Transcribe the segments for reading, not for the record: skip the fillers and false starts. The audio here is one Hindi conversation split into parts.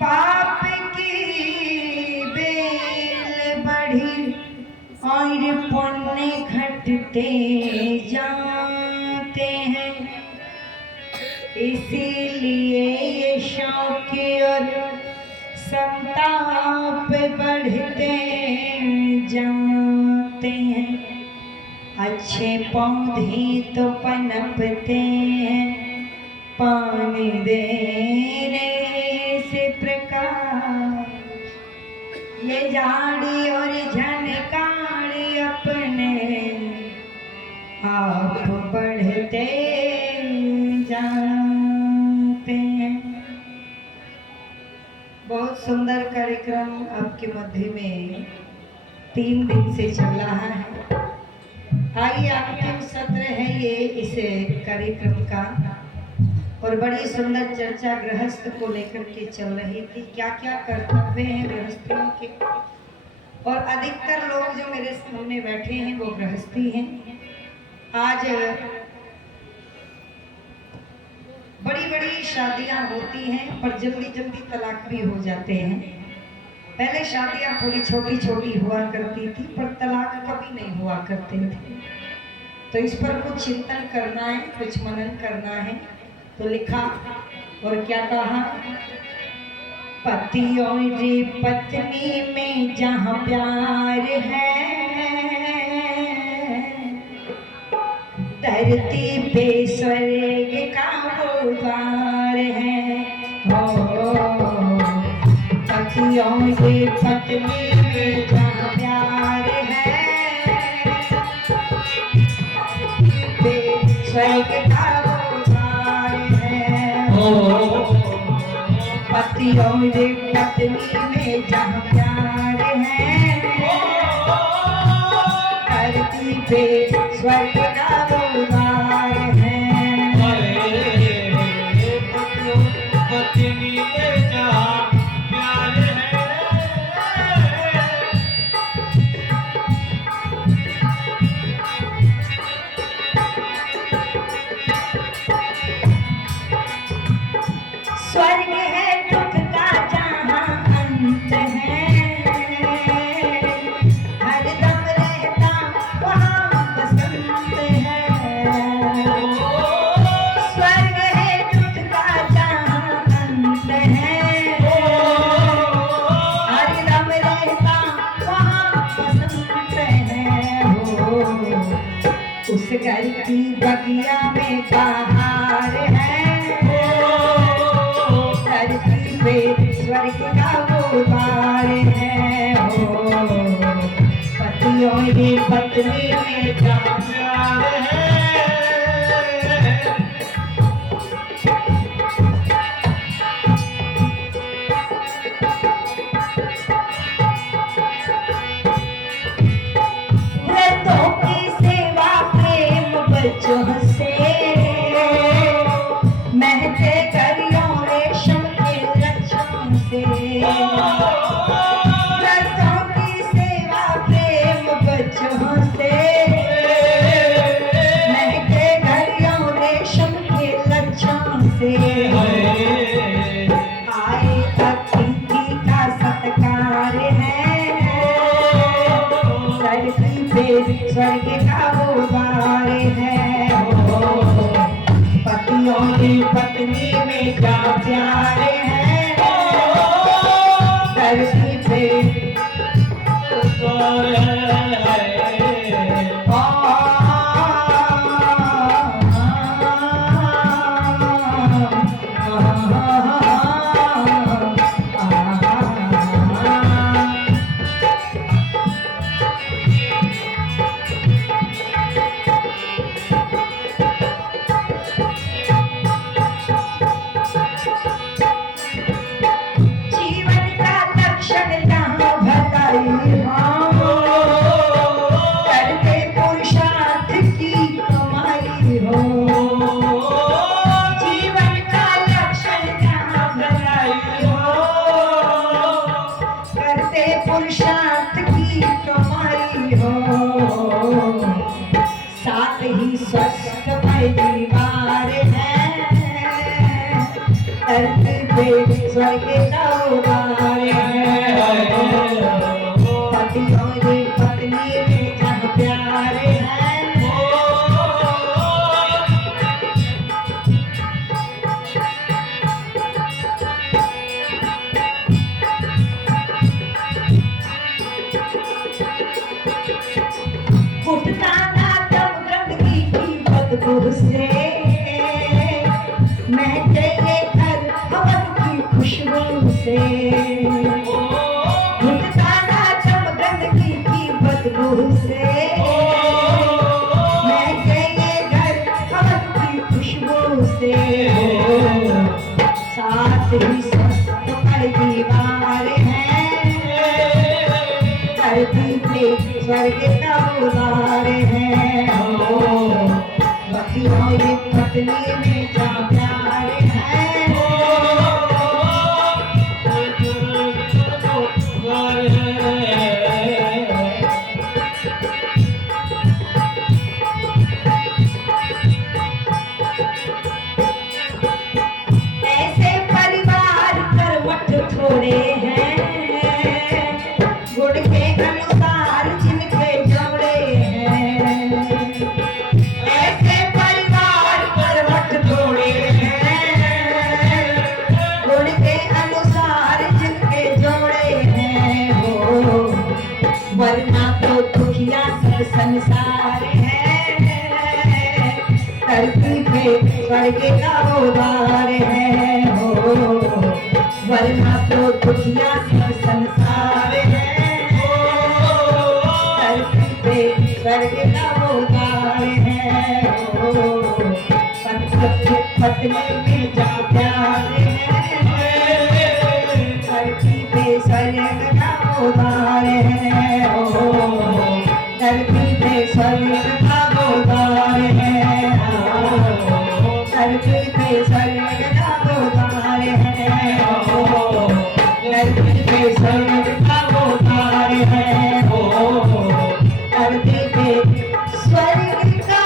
पाप की बेल बढ़ी और पुण्य घटते जाते हैं, इसीलिए ये शौक और संताप बढ़ते जाते हैं। अच्छे पौधे तो पनपते हैं, पानी देने से प्रकाश, ये झाड़ी और झनकारी अपने आप बढ़ते जाते हैं। बहुत सुंदर कार्यक्रम आपके मध्य में 3 दिन से चल रहा है। आइए, अंतिम सत्र है ये इस कार्यक्रम का, और बड़ी सुंदर चर्चा गृहस्थ को लेकर के चल रही थी। क्या क्या कर्तव्य हैं गृहस्थियों के, और अधिकतर लोग जो मेरे सामने बैठे हैं वो गृहस्थी हैं। आज बड़ी बड़ी शादियां होती हैं पर जल्दी जल्दी तलाक भी हो जाते हैं। पहले शादियां थोड़ी छोटी छोटी हुआ करती थी पर तलाक कभी नहीं हुआ करते थे। तो इस पर कुछ चिंतन करना है, कुछ मनन करना है। तो लिखा और क्या कहा, पति और पत्नी में जहाँ प्यार है, धरती पे स्वर्ग का वो द्वार है। पति और पत्नी में जहाँ प्यार है, स्वर्ग का वो द्वार है। पति और पत्नी में जहाँ प्यार है, धरती पे स्वर्ग का वो द्वार है। पत्नी में जहाँ प्यार है, स्वर्ग है दुख का जहाँ अंत है, हरदम रहता वहाँ बसंत है। स्वर्ग है दुख का जहाँ अंत है, हरदम रहता वहाँ बसंत है। उस घर की बगिया में बहार है, स्वर्ग का वो द्वार है। पति और पत्नी में जहाँ प्यार है, व्रतों की सेवा प्रेम बच्चों से, महके करियों रेशम के लच्छों से। व्रतों की सेवा प्रेम बच्चों से, महके करियों रेशम के लच्छों से। आए अतिथि का सत्कार है, धरती पे स्वर्ग का वो द्वार है। पति और पत्नी में क्या प्यार है, धरती पे द्वार है। पुरुषार्थ की कमाई हो, साथ ही स्वस्थ परिवार है, धरती पे स्वर्ग का उदार है। पति और पत्नी में जहाँ प्यार है, उठता ना तब गंदगी की बदबू से, महके ये घर हवन की खुशबू से। उठता ना तब गंदगी की बदबू से, महके ये घर हवन की खुशबू से। साथ ही स्वस्थ परिवार है, धरती पे स्वर्ग का उदार है। पति और पत्नी में जहाँ प्यार है, ऐसे परिवार करवट थोड़े हैं, गुण के अनुसार जिनके जोड़े हैं। ऐसे परिवार करवट थोड़े हैं, गुण के अनुसार जिनके जोड़े हैं हो, वरना तो दुखिया सब संसार है, धरती पे स्वर्ग का उदार है हो, वरना तो दुखिया सब संसार है, धरती पे स्वर्ग का उदार है हो। पत्नी में जहाँ प्यार है, धरती पे स्वर्ग का उदार है हो, धरती पे स्वर्ग का उदार है हो, धरती पे स्वर्ग का उदार है हो, धरती पे स्वर्ग का उदार है हो, धरती पे स्वर्ग का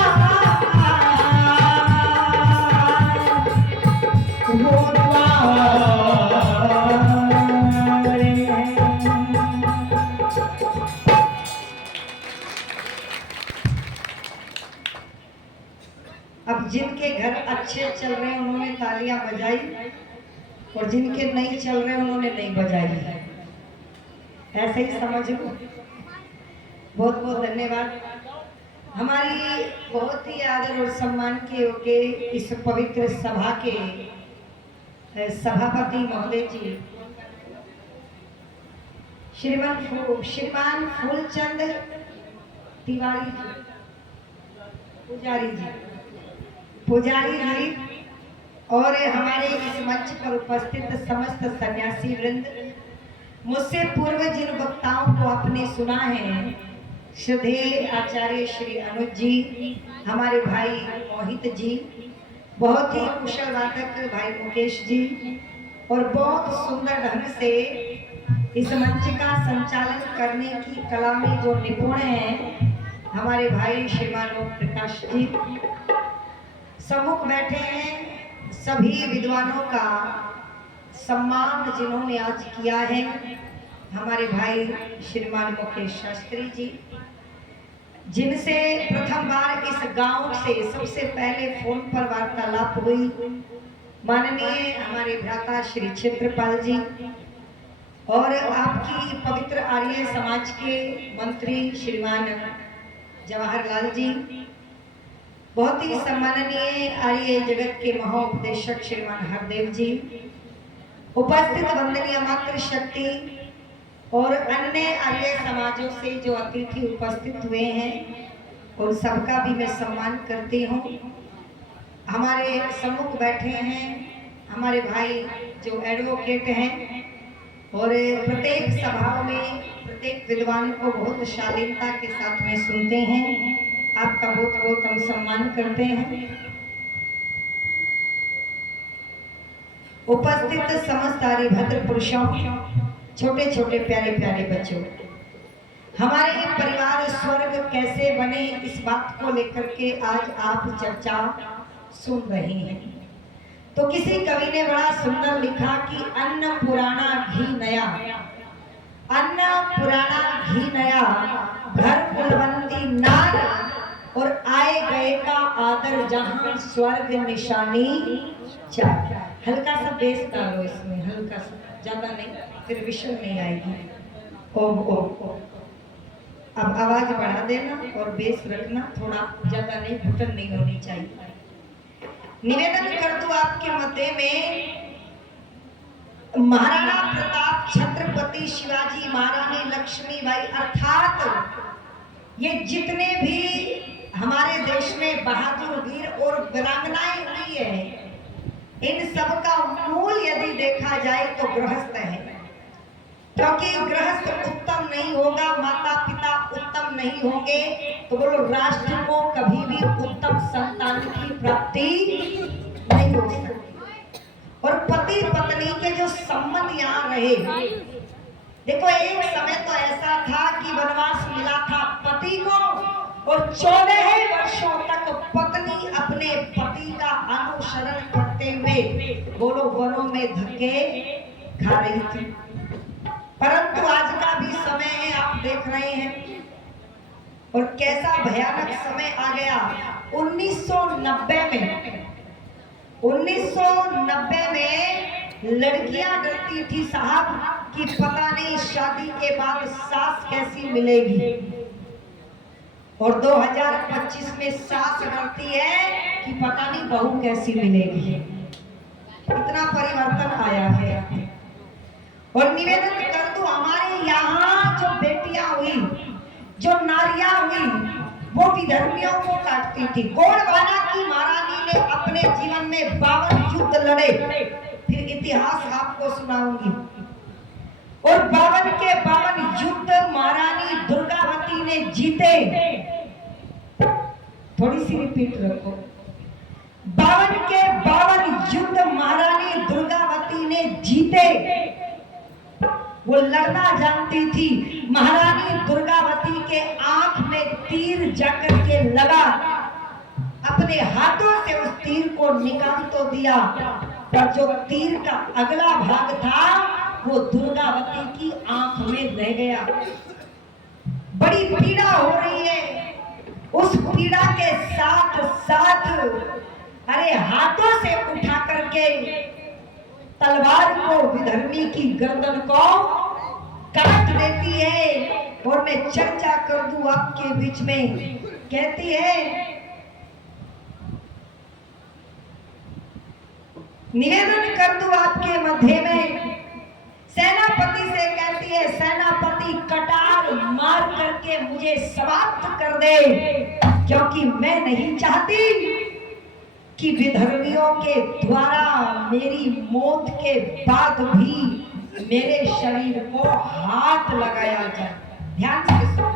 अब जिनके घर अच्छे चल रहे हैं उन्होंने तालियां बजाई, और जिनके नहीं चल रहे उन्होंने नहीं बजाई। ऐसे ही समझ लो। बहुत बहुत धन्यवाद। हमारी बहुत ही आदर और सम्मान के योग्य इस पवित्र सभा के सभापति महोदय जी श्रीमान फूलचंद तिवारी जी, पुजारी जी, और हमारे इस मंच पर उपस्थित समस्त सन्यासी वृंद, मुझसे पूर्व जिन वक्ताओं को आपने सुना है, श्रद्धेय आचार्य श्री अनुज जी, हमारे भाई मोहित जी, बहुत ही कुशल वादक भाई मुकेश जी, और बहुत सुंदर ढंग से इस मंच का संचालन करने की कला में जो निपुण हैं, हमारे भाई श्रीमान ओम प्रकाश जी। सम्मुख बैठे हैं सभी विद्वानों का सम्मान जिन्होंने आज किया है, हमारे भाई श्रीमान मुकेश शास्त्री जी, जिनसे प्रथम बार इस गांव से सबसे पहले फोन पर वार्तालाप हुई, माननीय हमारे भ्राता श्री क्षेत्रपाल जी, और आपकी पवित्र आर्य समाज के मंत्री श्रीमान जवाहरलाल जी, बहुत ही सम्माननीय आर्य जगत के महोपदेशक श्रीमान हरदेव जी, उपस्थित वंदनीय मातृ शक्ति और अन्य आर्य समाजों से जो अतिथि उपस्थित हुए हैं, उन सबका भी मैं सम्मान करती हूँ। हमारे सम्मुख बैठे हैं हमारे भाई जो एडवोकेट हैं, और प्रत्येक सभाओं में प्रत्येक विद्वान को बहुत शालीनता के साथ में सुनते हैं, आपका बहुत बहुत हम सम्मान करते हैं। उपस्थित समस्त आर्यभद्र पुरुषों, छोटे छोटे प्यारे प्यारे बच्चों, हमारे परिवार स्वर्ग कैसे बने, इस बात को लेकर के आज आप चर्चा सुन रहे हैं। तो किसी कवि ने बड़ा सुंदर लिखा कि अन्न पुराना घी नया, अन्न पुराना घी नया, घर कुलवंती नार, और आए गए का आदर जहां, स्वर्ग निशानी चार। हल्का सा बेस डालो इसमें, हल्का सा, ज्यादा नहीं, फिर विषय नहीं आएगी। ओम ओम ओम। अब आवाज बढ़ा देना और बेस रखना, थोड़ा ज्यादा नहीं, घुटन नहीं होनी चाहिए। निवेदन कर दूं आपके मध्य में, महाराणा प्रताप, छत्रपति शिवाजी, महारानी लक्ष्मीबाई, अर्थात ये जितने भी हमारे देश में बहादुर वीर और वीरांगनाएं हुई है, इन सब का मूल यदि देखा जाए तो गृहस्थ है। क्योंकि गृहस्थ उत्तम नहीं होगा, माता पिता उत्तम नहीं होंगे, तो बोलो राष्ट्र को कभी भी उत्तम संतान की प्राप्ति नहीं हो सकती। और पति पत्नी के जो संबंध यहाँ रहे, देखो एक समय तो ऐसा था कि वनवास मिला था पति को, और 14 वर्षों तक पत्नी अपने पति का अनुसरण करते हुए बोलो वनों में धक्के खा रही थी। परंतु आज का भी समय है, आप देख रहे हैं, और कैसा भयानक समय आ गया। 1990 में लड़कियां डरती थी साहब कि पता नहीं शादी के बाद सास कैसी मिलेगी, और 2025 में सास डरती है कि पता नहीं बहू कैसी मिलेगी। इतना परिवर्तन आया है। और निवेदन कर दूं, हमारे यहाँ जो बेटियां हुई, जो नारियां हुई, वो विधर्मियों को काटती थी। गोंडवाना की महारानी ने अपने जीवन में 52 युद्ध लड़े, फिर इतिहास आपको सुनाऊंगी। और 52 के 52 युद्ध महारानी दुर्गावती ने जीते। थोड़ी सी रिपीट रखो। 52 के 52 युद्ध महारानी दुर्गावती ने जीते। वो लड़ना जानती थी। महारानी दुर्गावती के आंख में तीर जाकर के लगा, अपने हाथों से उस तीर को निकाल तो दिया, पर जो तीर का अगला भाग था वो दुर्गावती की आंख में रह गया। बड़ी पीड़ा हो रही है। उस पीड़ा के साथ साथ अरे हाथों से उठा करके तलवार को विधर्मी की गर्दन को काट देती है। और मैं चर्चा कर दूं आपके बीच में, कहती है, निवेदन कर दूं आपके मध्य में, सेनापति से कहती है, सेनापति कटार मार करके मुझे समाप्त कर दे, क्योंकि मैं नहीं चाहती कि विधर्मियों के द्वारा मेरी मौत के बाद भी मेरे शरीर को हाथ लगाया जाए। ध्यान से सुनो,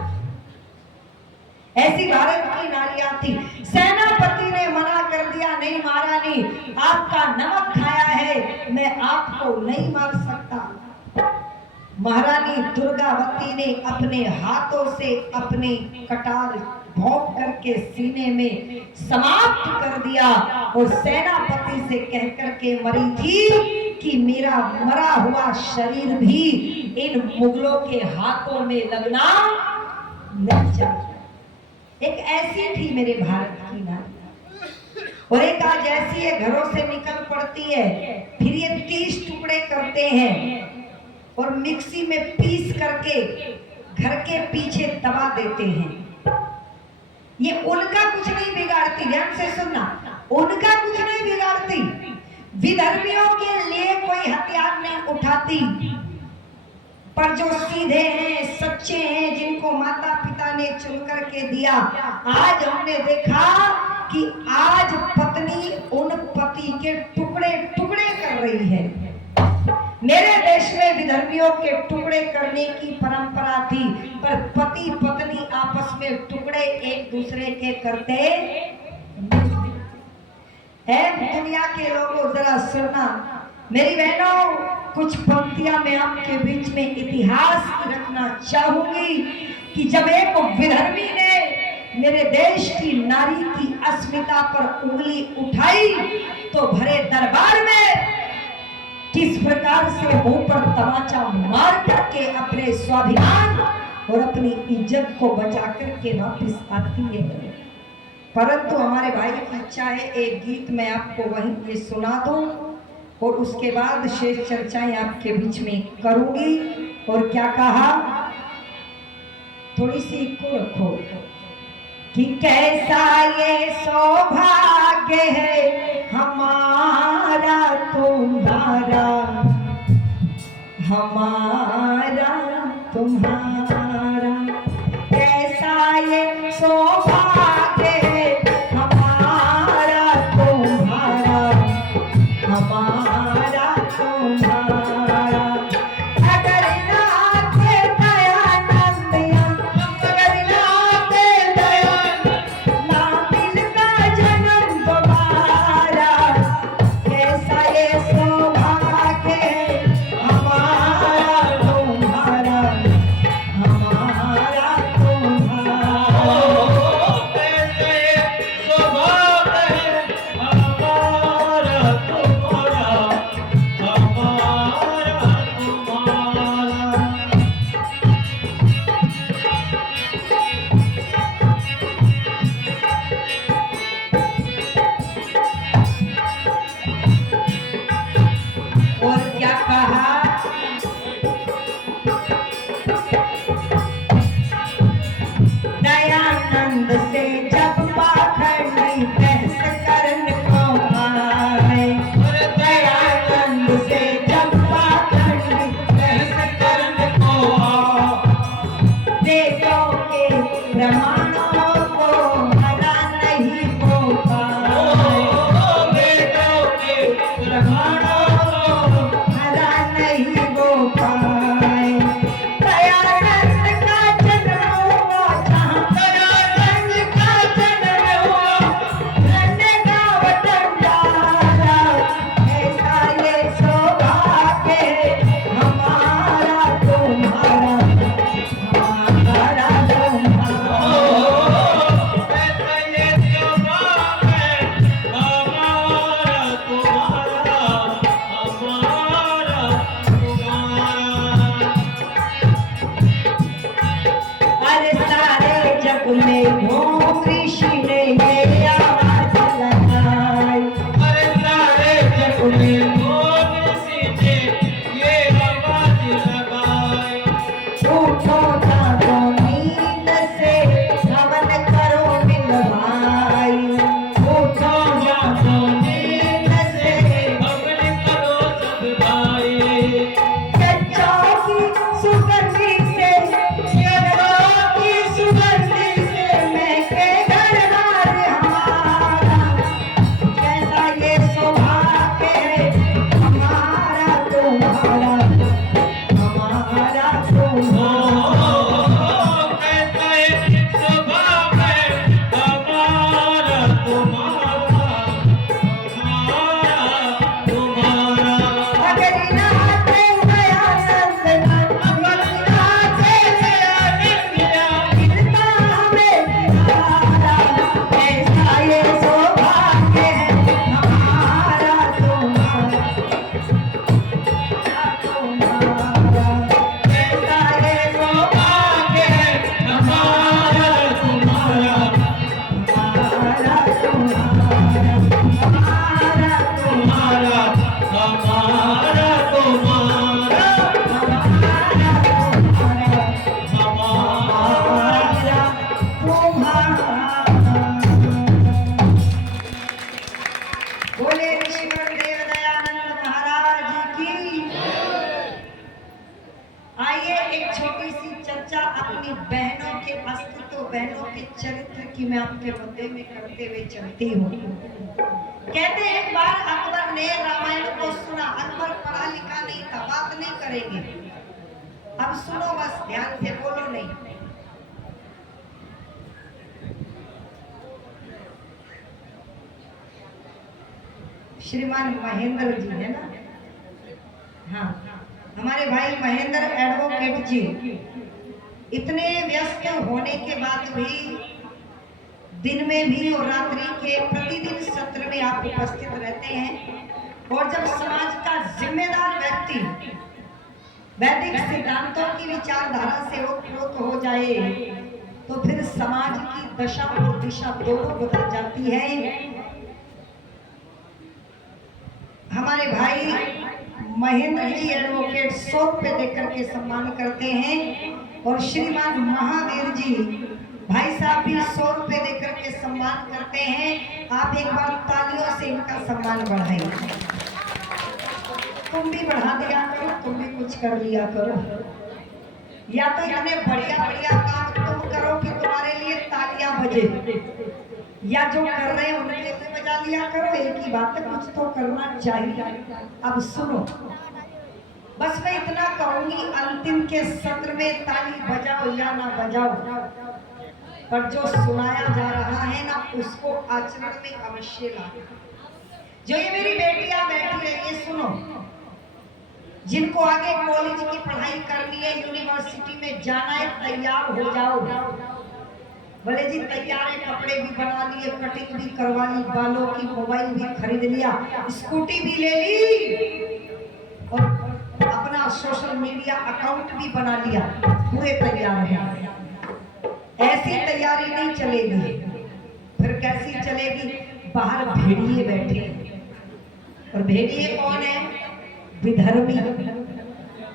ऐसी भारत की नारियां थी। सेनापति ने मना कर दिया, नहीं महारानी, आपका नमक खाया है, मैं आपको नहीं मार सकता। महारानी दुर्गावती ने अपने हाथों से अपने कटार भोंक करके सीने में समाप्त कर दिया, और सेनापति से कहकर के मरी थी कि मेरा मरा हुआ शरीर भी इन मुगलों के हाथों में लगना नहीं चाहिए। एक ऐसी थी मेरे भारत की नारी। और एक आज ऐसी है, घरों से निकल पड़ती है, फिर ये 30 टुकड़े करते हैं और मिक्सी में पीस करके घर के पीछे दबा देते हैं। ये उनका कुछ नहीं बिगाड़ती, ध्यान से सुनना, उनका कुछ नहीं बिगाड़ती, विधर्मियों के लिए कोई हथियार नहीं उठाती, पर जो सीधे हैं, सच्चे हैं, जिनको माता पिता ने चुन करके दिया, आज हमने देखा कि आज पत्नी उन पति के टुकड़े टुकड़े कर रही है। मेरे देश में विधर्मियों के टुकड़े करने की परंपरा थी, पर पति पत्नी आपस में टुकड़े एक दूसरे के करते हैं। दुनिया के लोगों जरा सुनना, मेरी बहनों, कुछ पंक्तियां मैं आपके बीच में इतिहास की रखना चाहूंगी कि जब एक विधर्मी ने मेरे देश की नारी की अस्मिता पर उंगली उठाई तो भरे दरबार में किस प्रकार से मुंह पर तमाचा मार करके अपने स्वाभिमान और अपनी इज्जत को बचा करके वापस आती है। परंतु हमारे भाई की इच्छा है एक गीत मैं आपको वहीं ये सुना दूं और उसके बाद शेष चर्चाएं आपके बीच में करूंगी। और क्या कहा, थोड़ी सी को रखो कि कैसा ये सौभाग्य है हमारा तुम्हारा, हमारा तुम्हारा, कैसा ये सौभाग्य है हमारा तुम्हारा, हमारा तुम्हारा। अगर नाते दयानंद अगर नाते दयानंद ना मिलता जन्म दोबारा, कैसा ये सौभाग्य है हमारा तुम्हारा, हमारा तुम्हारा। और क्या कहा, दयानंद से जब पाखंडी बहस करने को आए, दयानंद से जब पाखंडी बहस करने को आए, वेदों के प्रमाणों को हरा नहीं हो पाए, वेदों के प्रमाणों को हरा नहीं हो पाए। दयानंद का जन्म हुआ जहाँ, दयानंद का जन्म हुआ धन्य का वतन डाला, ऐसा ये सौभाग्य है हमारा तुम्हारा, हमारा तुम्हारा। अरे सारे जग में घूम ऋषि ने ये आवाज लगाई, अरे सारे जग में उठो जागो नींद से हवन करो मिल भाई, उठो जागो नींद से कच्चों की सुगंधी से, कच्चों की सुगंधी से महके घरदार हमारा, कैसा ये सौभाग्य है हमारा तुम्हारा, हमारा तुम्हारा। अगर नाते दयानंद अगर नाते दयानंद मिलता हमें तुम्हारा, ऐसा ये सौभाग्य है हमारा तुम्हारा, तुम्हारा, ऐसा ये सौभाग्य है हमारा तुम्हारा, हमारा तुम्हारा, हमारा तुम्हारा, हमारा तुम्हारा बोले ऋषिवर देव दयानंद महाराज की। आइए एक छोटी सी चर्चा अपनी बहनों के अस्तित्व, बहनों के चरित्र की मैं आपके मध्य में करते हुए चलती हूँ। कहते हैं एक बार अकबर ने रामायण को सुना, अकबर पढ़ा लिखा नहीं था, बात नहीं करेंगे, अब सुनो बस ध्यान से, बोलो नहीं। श्रीमान महेंद्र जी है ना, हाँ, हमारे भाई महेंद्र एडवोकेट जी इतने व्यस्त होने के बाद भी दिन में भी और रात्रि के प्रतिदिन सत्र में आप उपस्थित रहते हैं। और जब समाज का जिम्मेदार व्यक्ति वैदिक सिद्धांतों की विचारधारा से ओतप्रोत हो जाए तो फिर समाज की दशा और दिशा दोनों बदल जाती है। हमारे भाई महेंद्र जी एडवोकेट 100 रुपए देकर के सम्मान करते हैं और श्रीमान महावीर जी भाई साहब भी 100 रुपए देकर के सम्मान करते हैं। आप एक बार तालियों से इनका सम्मान बढ़ाइए। तुम भी बढ़ा दिया करो, तुम भी कुछ कर लिया करो, या तो इतने बढ़िया बढ़िया काम तुम करो कि तुम्हारे लिए तालियां बजे, या जो कर रहे हैं उनके लिए बजा लिया करो। एक ही बात है, कुछ तो करना चाहिए। अब सुनो, बस मैं इतना कहूंगी, अंतिम के सत्र में ताली बजाओ या ना बजाओ, पर जो सुनाया जा रहा है ना उसको आचरण में अवश्य लाओ। जो ये मेरी बेटियां बैठी है, ये सुनो, जिनको आगे कॉलेज की पढ़ाई करनी है, यूनिवर्सिटी में जाना है, तैयार हो जाओ। भले जी तैयार है, कपड़े भी बना लिए, कटिंग भी करवा ली, बालों की, मोबाइल भी खरीद लिया, स्कूटी भी ले ली और अपना सोशल मीडिया अकाउंट भी बना लिया, पूरे तैयार हैं। ऐसी तैयारी नहीं चलेगी, फिर कैसी चलेगी? बाहर भेड़िए बैठे, और भेड़िए कौन है? विधर्मी।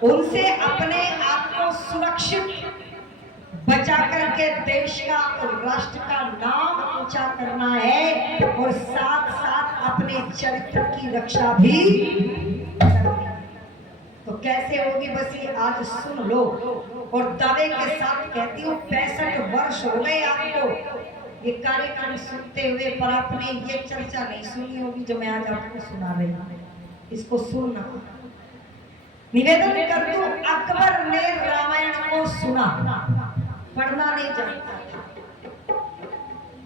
उनसे अपने आप को सुरक्षित बचा करके देश का और राष्ट्र का नाम ऊंचा करना है, और साथ साथ अपने चरित्र की रक्षा भी करनी है। तो कैसे होगी? बस ये आज सुन लो, और दावे के साथ कहती हूँ 65 वर्ष हो गए आपको ये कार्यक्रम सुनते हुए, पर आपने ये चर्चा नहीं सुनी होगी जो मैं आज आपको सुना रही हूँ। इसको सुनना। निवेदन कर दूं, अकबर ने रामायण को सुना, पढ़ना नहीं जानता था,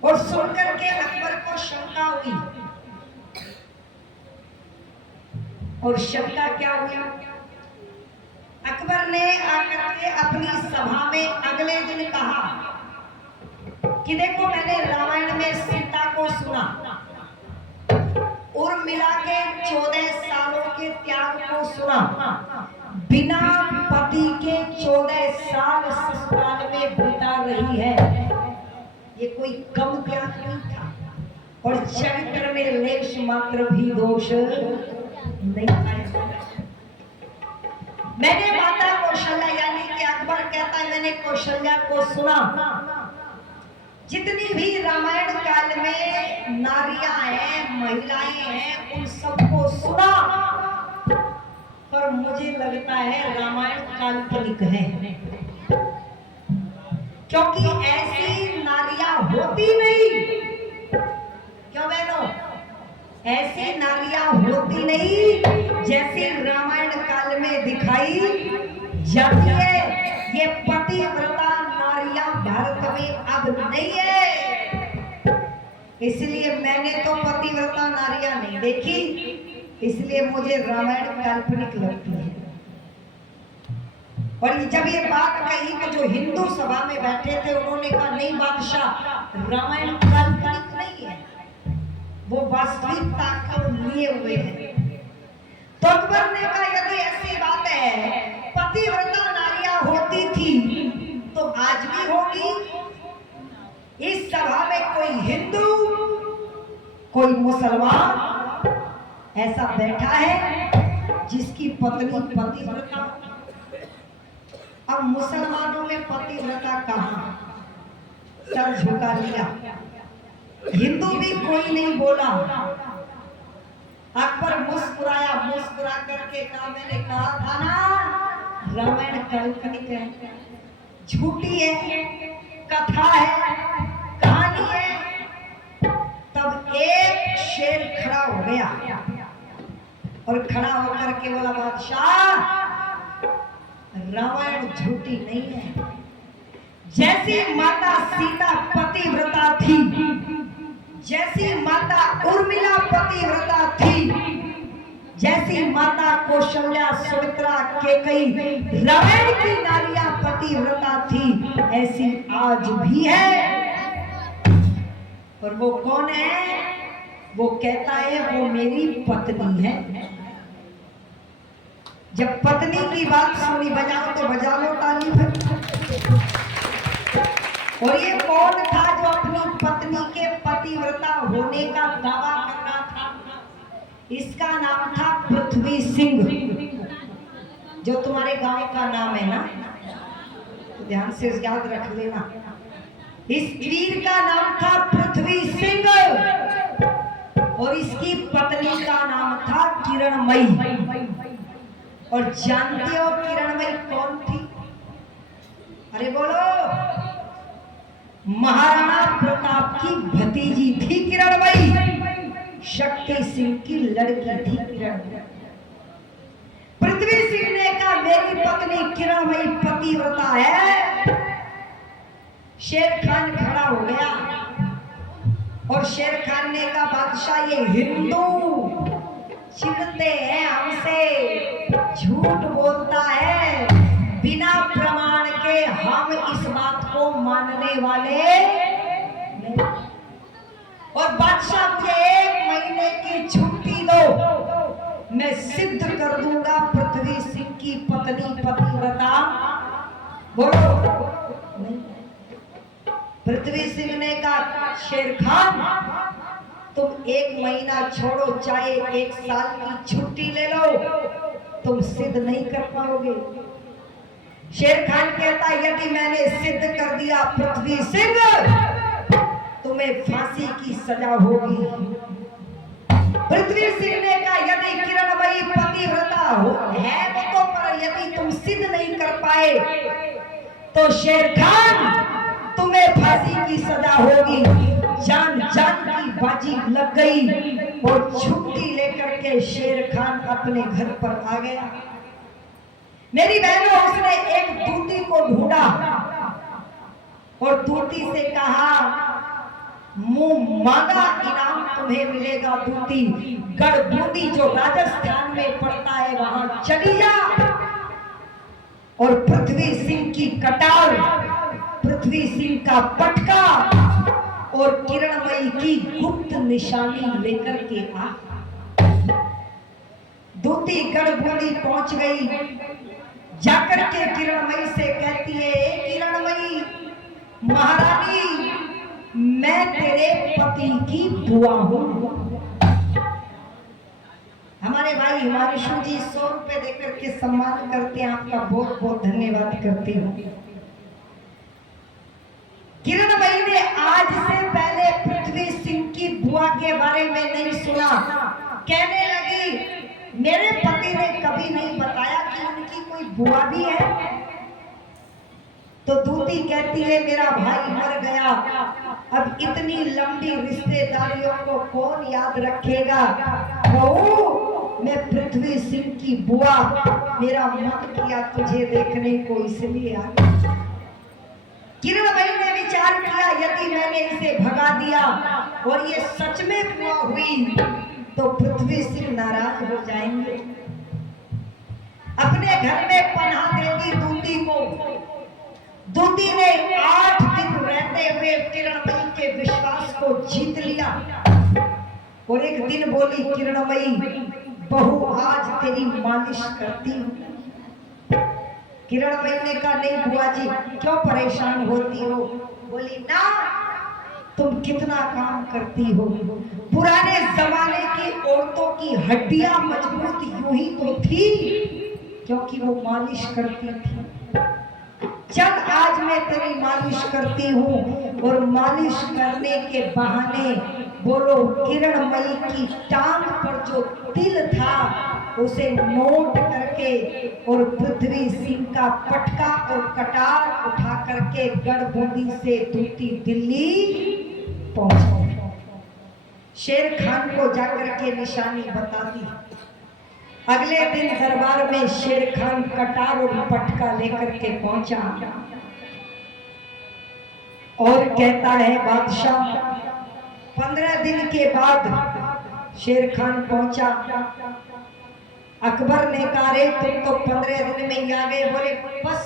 और सुनकर के अकबर को शंका हुई। और शंका क्या हुई? अकबर ने आकर के अपनी सभा में अगले दिन कहा कि देखो, मैंने रामायण में सीता को सुना, उर्मिला के 14 सालों के त्याग को सुना, बिना पति के 14 साल ससुराल में बिता रही है। ये कोई कम त्याग नहीं था, और चरित्र में लेश मात्र भी दोष नहीं पाया। मैंने माता कौशल्या, यानी कि अकबर कहता है, मैंने कौशल्या को सुना। जितनी भी रामायण काल में नारियां हैं, महिलाएं हैं, उन सबको सुना, पर मुझे लगता है रामायण काल्पनिक है, क्योंकि ऐसी नारियां होती नहीं। क्यों बहनों? ऐसी नारियां होती नहीं जैसी रामायण काल में दिखाई जाती है। ये पतिव्रता नारियां भारत में अब नहीं है, इसलिए मैंने तो पतिव्रता नारियां नहीं देखी, इसलिए मुझे रामायण काल्पनिक लगती है। और जब ये बात कही तो जो हिंदू सभा में बैठे थे उन्होंने कहा, नहीं बादशाह, रामायण काल्पनिक नहीं है, वो वास्तविकता को लिए हुए हैं। तो अकबर ने कहा, यदि ऐसी बात है, पतिव्रता नारियां होती थी तो आज भी होगी। इस सभा में कोई हिंदू, कोई मुसलमान ऐसा बैठा है जिसकी पत्नी पतिव्रता। अब मुसलमानों में पतिव्रता कहाँ? सर झुका लिया। हिंदू भी कोई नहीं बोला। अकबर मुस्कुराया, मुस्कुरा करके कहा, मैंने कहा था ना रामायण काल्पनिक है, झूठी है, कथा है, कहानी है। तब एक शेर खड़ा हो गया और खड़ा होकर के बोला, बादशाह, रामायण झूठी नहीं है। जैसी माता सीता पतिव्रता थी, जैसी माता उर्मिला पतिव्रता थी, जैसी माता कौशल्या, सुमित्रा, केकई, रामायण की नारियां पतिव्रता थी, ऐसी आज भी है। और वो कौन है? वो कहता है वो मेरी पत्नी है। जब पत्नी की बात सुनी, बजाओ तो बजा लो ताली फिर। और ये कौन था जो अपनी पत्नी के पतिव्रता होने का दावा कर रहा था? इसका नाम था पृथ्वी सिंह, जो तुम्हारे गांव का नाम है ना, तो ध्यान से याद रख लेना। इस वीर का नाम था पृथ्वी सिंह और इसकी पत्नी का नाम था किरणमयी। और जानते हो किरणमयी कौन थी? अरे बोलो, महाराणा प्रताप की भतीजी थी किरणमयी। शक्ति सिंह की लड़की थी किरणमयी। पृथ्वी सिंह ने कहा मेरी पत्नी किरणमयी पतिव्रता है। शेर खान खड़ा हो गया और शेर खान ने कहा बादशाह, ये हिंदू चिढ़ते हैं हमसे, झूठ बोलता है, बिना प्रमाण के हम इस बात को मानने वाले नहीं। और बादशाह मुझे 1 महीने की छुट्टी दो, मैं सिद्ध कर दूंगा पृथ्वी सिंह की पत्नी पतिव्रता। बोलो नहीं। पृथ्वी सिंह ने कहा शेर खान, तुम 1 महीना छोड़ो, चाहे 1 साल की छुट्टी ले लो, तुम सिद्ध नहीं कर पाओगे। शेर खान कहता यदि मैंने सिद्ध कर दिया पृथ्वी सिंह, तुम्हें फांसी की सजा होगी। पृथ्वी सिंह ने कहा यदि किरणमयी पतिव्रता है वो तो, पर यदि तुम सिद्ध नहीं कर पाए तो शेर खान तुम्हें फांसी की सजा होगी। जान जान की बाजी लग गई और छुट्टी लेकर के शेर खान अपने घर पर आ गया। मेरी बहनों, उसने एक दूती को ढूंढा और दूती से कहा मुंह मांगा इनाम तुम्हें मिलेगा दूती, गढ़बूंदी जो राजस्थान में पड़ता है वहां चली जा और पृथ्वी सिंह की कटार, पृथ्वी सिंह का पटका और किरणमयी की गुप्त निशानी लेकर के आ। दूती गढ़बूंदी पहुंच गई, जाकर के किरणमयी से कहती है किरणमयी महारानी, मैं तेरे पति की बुआ हूं। हमारे भाई हिमांशु जी 100 रुपए देकर के सम्मान करते हैं, आपका बहुत बहुत धन्यवाद करती हूँ। किरणमयी ने आज से पहले पृथ्वी सिंह की बुआ के बारे में नहीं सुना। कहने लगी मेरे पति ने कभी नहीं बताया कि उनकी कोई बुआ भी है। तो दूती कहती है मेरा भाई मर गया, अब इतनी लंबी रिश्तेदारियों को कौन याद रखेगा। बहू, मैं पृथ्वी सिंह की बुआ, मेरा मन किया तुझे देखने को इसलिए आ गई। किरणमयी ने विचार किया यदि मैंने इसे भगा दिया और ये सच में बुआ हुई तो पृथ्वी सिंह नाराज हो जाएंगे। अपने घर में पनाह देगी दूती को। दूती ने 8 दिन रहते हुए किरणमयी के विश्वास को जीत लिया और एक दिन बोली किरणमयी, बहू आज तेरी मालिश करती हूँ। किरणमयी ने कहा नहीं बुआ जी, क्यों परेशान होती हो। बोली ना, तुम कितना काम करती हो। पुराने जमाने की औरतों की हड्डियां मजबूत यूं ही तो थी क्योंकि वो मालिश करती थी। चल आज मैं तेरी मालिश करती हूँ। और मालिश करने के बहाने बोलो किरणमयी की टांग पर जो तिल था उसे नोट करके और पृथ्वी सिंह का पटका और कटार उठा करके गढ़बूंदी से दूती दिल्ली पहुंचा। शेर खान को जाकर के निशानी बता दी। अगले दिन दरबार में शेर खान कटार और पटका लेकर के पहुंचा और कहता है बादशाह। 15 दिन के बाद शेर खान पहुंचा अकबर ने कहा रे तुम तो 15 दिन में ही आ गए। बोले बस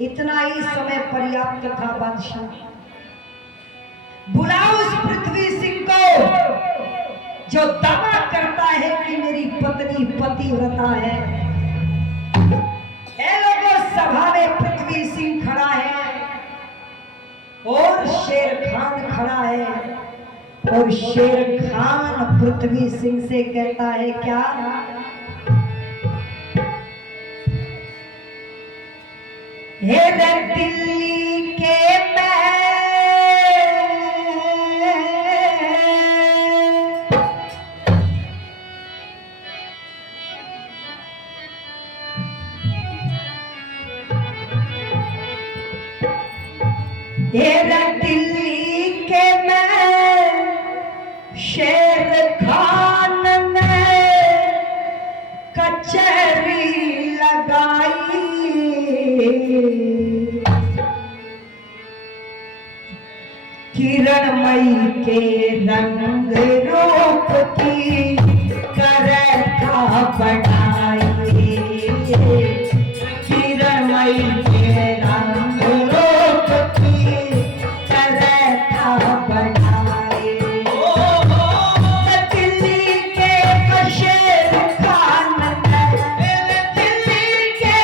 इतना ही समय पर्याप्त था बादशाह। बुलाओ उस पृथ्वी सिंह को जो दावा करता है कि मेरी पत्नी पतिव्रता है। लोगों सभा में पृथ्वी सिंह खड़ा है और शेर खान खड़ा है। और शेर खान पृथ्वी सिंह से कहता है क्या? हे रे दिल्ली के दिल्ली के मैं शेर खान ने कचहरी लगाई। किरणमयी के रंग रूप की करता बढ़ाई। किरणमयी के रंग रूप की करता बढ़ाई। दिल्ली के शेर खान ने, दिल्ली के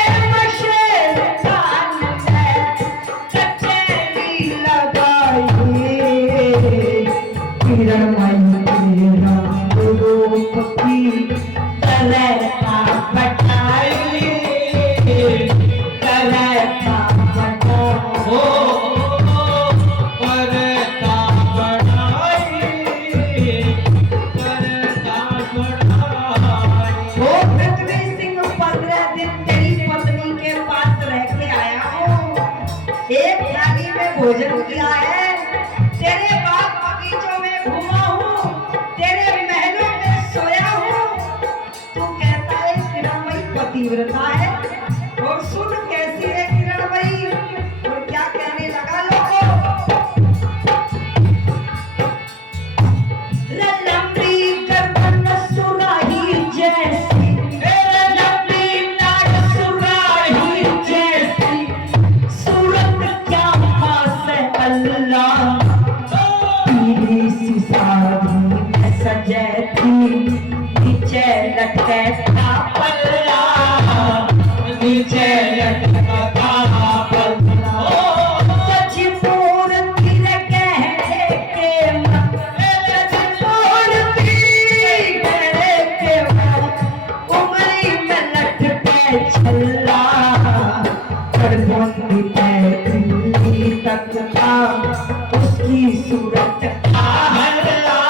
शेर खान ने कचहरी लगाई। किरणमयी के रंग रूप की करता बढ़ाई। करता भोजन किया है, तेरे बाग बगीचों में घूमा हूँ, तेरे महलों में सोया हूँ। तू कहता है किरणमयी पतिव्रता है। और सुन कैसी है किरणमयी और क्या कहने लगा लोगों। लंबी गर्दन सुराही जैसी, लंबी नाक सुराही जैसी, सूरत क्या अल्लाह। पीली सी साड़ी में सजे थी, नीचे लटका पल्ला, नीचे लटका पल्ला। सच मूर्ति ने कहने के मन, सच मूर्ति कहने के मन, उंगली में लटके छल्ला। करबोंदी पे दिल्ली तक था उसकी सूरत का हल्ला,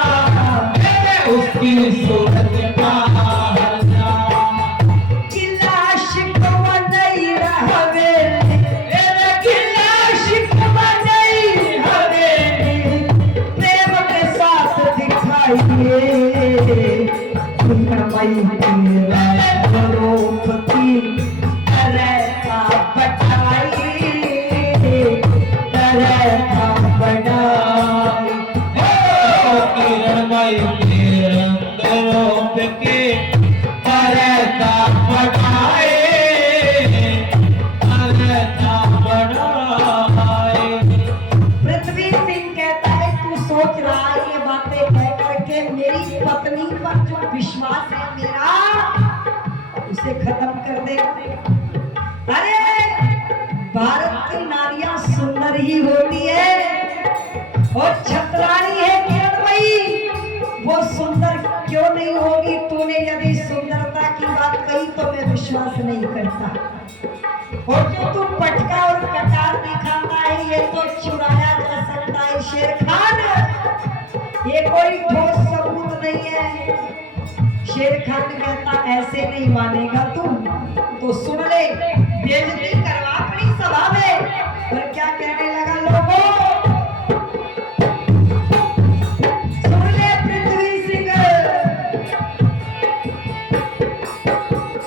उसकी सूरत का हल्ला। किला शिकवा नहीं हवेली, किला शिकवा नहीं हवेली, प्रेम के साथ दिखाइए। किरणमयी के रंग रूप की करता बढ़ाई। करता बढ़ाई। किरणमयी के रंग रूप के करता बढ़ाए। करता बढ़ाए। पृथ्वी सिंह कहता है तू सोच रहा है ये बातें कह करके मेरी पत्नी पर जो विश्वास है मेरा उसे खत्म कर देगा। अरे भारत की नारियां सुंदर ही होती है और छतरानी है किरणमयी, वो सुंदर क्यों नहीं होगी? तूने यदि सुंदरता की बात कही तो मैं विश्वास नहीं करता। और जो तू पटका और कटार दिखाता है ये तो चुराया जा सकता है शेर खान, ये कोई ठोस सबूत नहीं है। शेर खान कहता ऐसे नहीं मानेगा तू तो सुन ले, बेइज्जती करवा अपनी सभा में। और क्या कहने लगा लोगों, सुन ले पृथ्वी सिंह।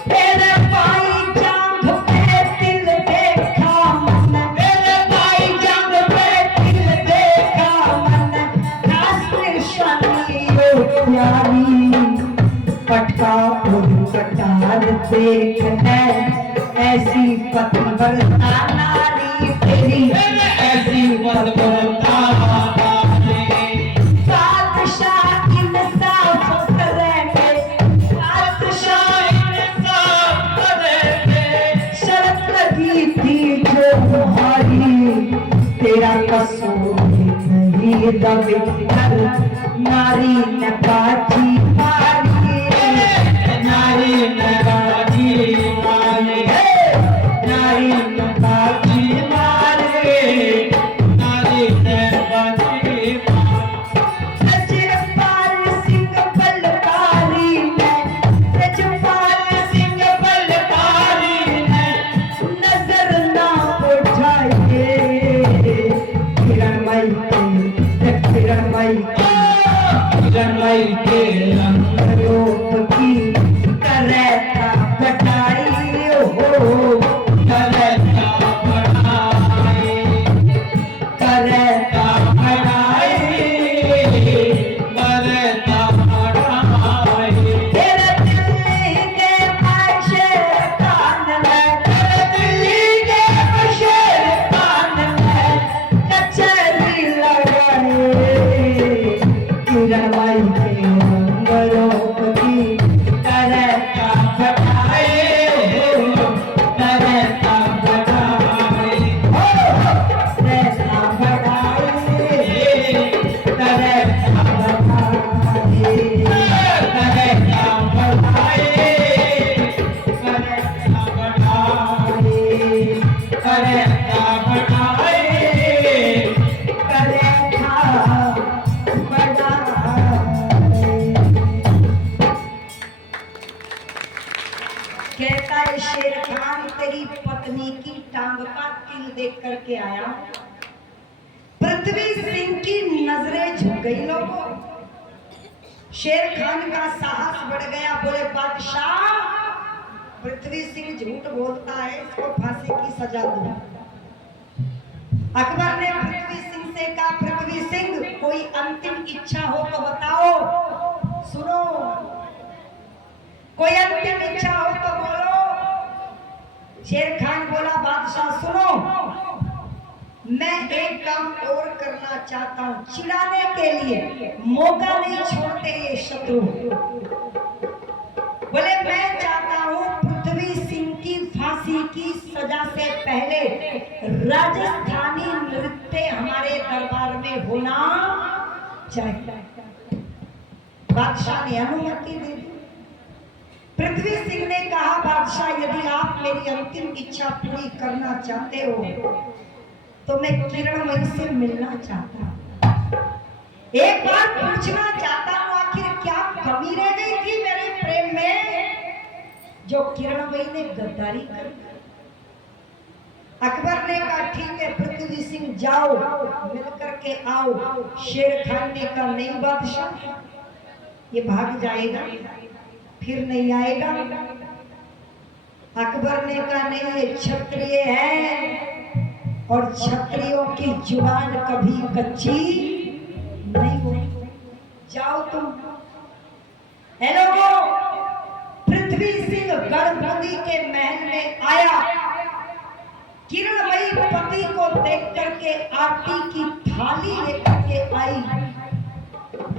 तेरे भाई जांघ पे तिल देखा मन, तेरे भाई जांघ पे तिल देखा मन, काश्मीर शानी प्यारी पटका और कटा देख है ऐसी पतिव्रता नारी तेरी, ऐसी पतिव्रता नारी। बादशाह इंसाफ करेंगे, बादशाह इंसाफ करेंगे। शर्त लगी थी जो तुम्हारी, तेरा कसूर नहीं दबे कर नारी ने बाजी मारी, नारी ने बाजी मारी, नारी ने बाजी मारी, नारी ने बाजी मारी। रजपाल सिंह बलकारी ने, रजपाल सिंह बलकारी ने नजर ना उठाइए, किरणमयी के रूप की करैता बटाई हो, करैता बढ़ाई, करैता बढ़ाई, करैता बढ़ाई। तेरे दिल्ली के शेर खान में, तेरे दिल्ली के शेर खान में कचहरी लगाए, किरणमयी के रंगरूप की करैता बटाई हो, करैता बढ़ाई, करैता बटाई, करैता बटाई। करैता बढ़ाई, करैता बढ़ाई, करैता बढ़ाई। कहता है शेर खान तेरी पत्नी की टांग का तिल देख करके आया, पृथ्वी सिंह की नजरें झुक गई लोगों। शेर खान का साहस बढ़ गया, बोले बादशाह पृथ्वी सिंह झूठ बोलता है, इसको फांसी की सजा दो। अकबर ने पृथ्वी सिंह से कहा, पृथ्वी सिंह कोई अंतिम इच्छा हो तो बताओ, सुनो कोई अंतिम इच्छा हो तो बोलो। शेर खान बोला बादशाह सुनो, मैं एक काम और करना चाहता हूँ, चिढ़ाने के लिए मौका नहीं छोड़ते ये शत्रु। बोले मैं चाहता हूँ पृथ्वी सिंह की फांसी की सजा से पहले राजस्थानी नृत्य हमारे दरबार में होना चाहिए। बादशाह ने अनुमति दे दी। पृथ्वी सिंह ने कहा बादशाह यदि आप मेरी अंतिम इच्छा पूरी करना चाहते हो तो मैं किरणमयी से मिलना चाहता हूँ, एक बार पूछना चाहता हूँ आखिर क्या कमी रह गई थी मेरे प्रेम में जो किरणमयी ने गद्दारी कर दी। अकबर ने कहा ठीक है पृथ्वी सिंह जाओ मिल करके आओ। शेर खान ने कहा नहीं बादशाह ये भाग जाएगा फिर नहीं आएगा। अकबर ने कहा नहीं ये क्षत्रिय है और क्षत्रियों की जुबान कभी कच्ची नहीं होती, जाओ तुम। हेलो पृथ्वी सिंह गढ़बंदी के महल में आया, किरणमयी पति को देख करके आरती की थाली लेकर के आई।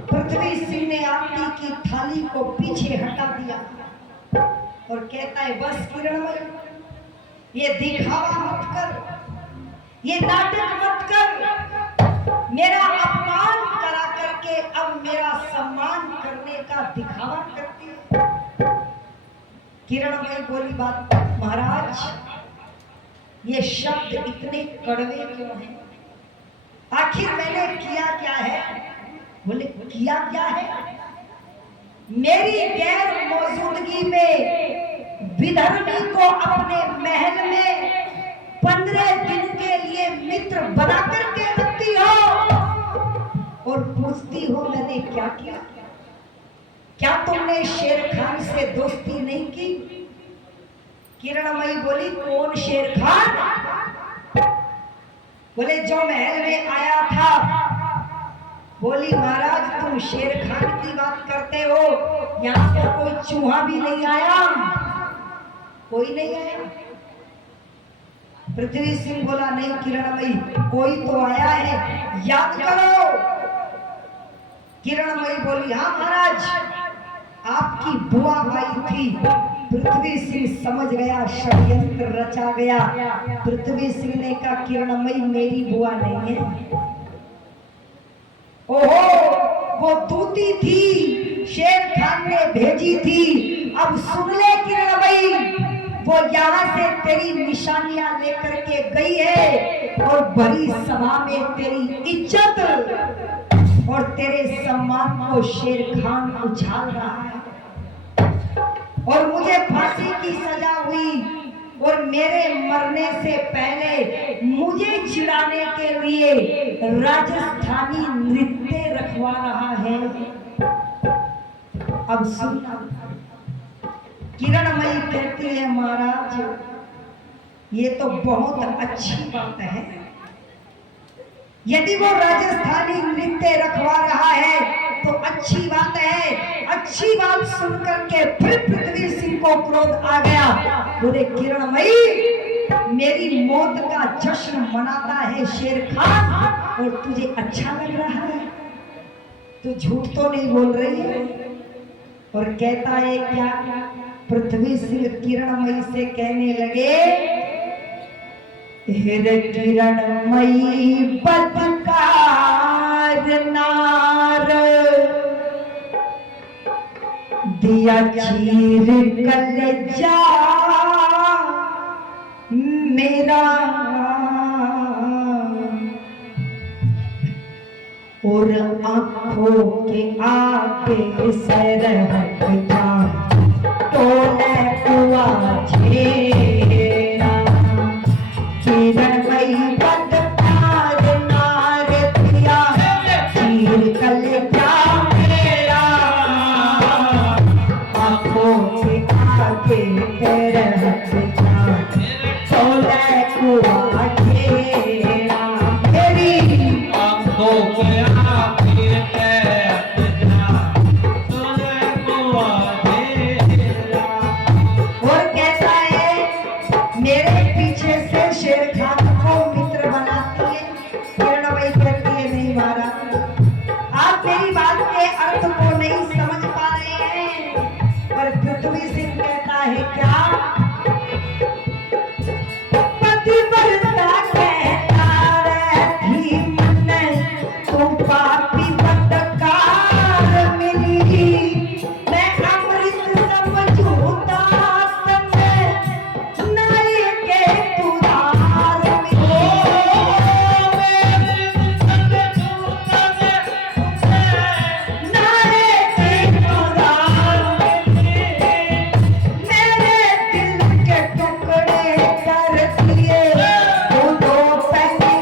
पृथ्वी सिंह ने आरती की थाली को पीछे हटा दिया और कहता है बस किरणमयी ये दिखावा मत कर, ये नाटक मत कर, मेरा अपमान करा करके अब मेरा सम्मान करने का दिखावा करती है। किरणमयी बोली बात महाराज ये शब्द इतने कड़वे क्यों हैं, आखिर मैंने किया क्या है। बोले किया क्या है, मेरी गैर मौजूदगी में विधर्मी को अपने महल में 15 दिन के लिए मित्र बना करके रखती हो और पूछती हो मैंने क्या किया। क्या तुमने शेर खान से दोस्ती नहीं की। किरणमयी बोली कौन शेर खान। बोले जो महल में आया था। बोली महाराज तुम शेर खान की बात करते हो, यहाँ पर कोई चूहा भी नहीं आया। कोई नहीं आया। पृथ्वी सिंह बोला नहीं किरणमयी, कोई तो आया है, याद करो। किरणमयी बोली हाँ महाराज, आपकी बुआ आई थी। पृथ्वी सिंह समझ गया षड्यंत्र रचा गया। पृथ्वी सिंह ने कहा किरणमयी मेरी बुआ नहीं है। ओहो वो दूती थी, शेर खान ने भेजी थी। अब सुन ले किरणमयी, वो यहाँ से तेरी निशानियां लेकर के गई है और बड़ी सभा में तेरी इज्जत और तेरे सम्मान को शेर खान उछाल रहा है। और मुझे फांसी की सजा हुई और मेरे मरने से पहले मुझे चिढ़ाने के लिए राजस्थानी नृत्य रखवा रहा है। अब सुनना, किरणमयी कहती है महाराज ये तो बहुत अच्छी बात है। यदि वो राजस्थानी नृत्य रखवा रहा है तो अच्छी बात है। अच्छी बात सुनकर के फिर पृथ्वी सिंह को क्रोध आ गया। बोले किरणमयी मेरी मौत का जश्न मनाता है शेर खान और तुझे अच्छा लग रहा है? तू झूठ तो नहीं बोल रही है? और कहता है क्या? पृथ्वी सिंह किरणमयी से कहने लगे हे किरणमयी बदकार नार, दिया चीर कलेजा मेरा और आंखों के आगे सर हट जा तोले कुआ छेरा। किरणमयी बदकार नार, दिया चीर कलेजा मेरा, आंखों के आगे पैर हट जा तोले कुआ छेरा। मेरी आंखों के आगे हट जा तोले कुआ छेरा। और कैसा है मेरे पीछे से शेर खान को मित्र बनाती है। किरणमयी कहती है नहीं महाराज, आप मेरी बात के अर्थ को नहीं समझ पा रहे हैं। पर पृथ्वी सिंह कहता है क्या? पतिव्रता कहता रहती मन, तू पापी बदकार मिली। मैं अमृत समझूता तन्ने, नाई के तुरार मिली। नाई के तुरार मिली। मेरे दिल के टुकड़े कर दिए वो दो पैसे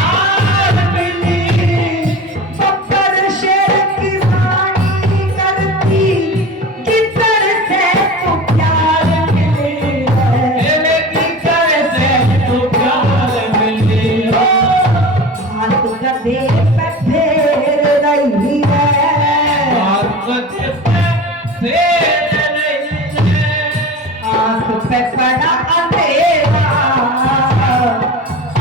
आग मिली। बब्बर शेर की रानी करती, किधर से तो प्यार मिली है। हाथ गधे पे फेर रही है, आंख पे पड़ा अंधेरा,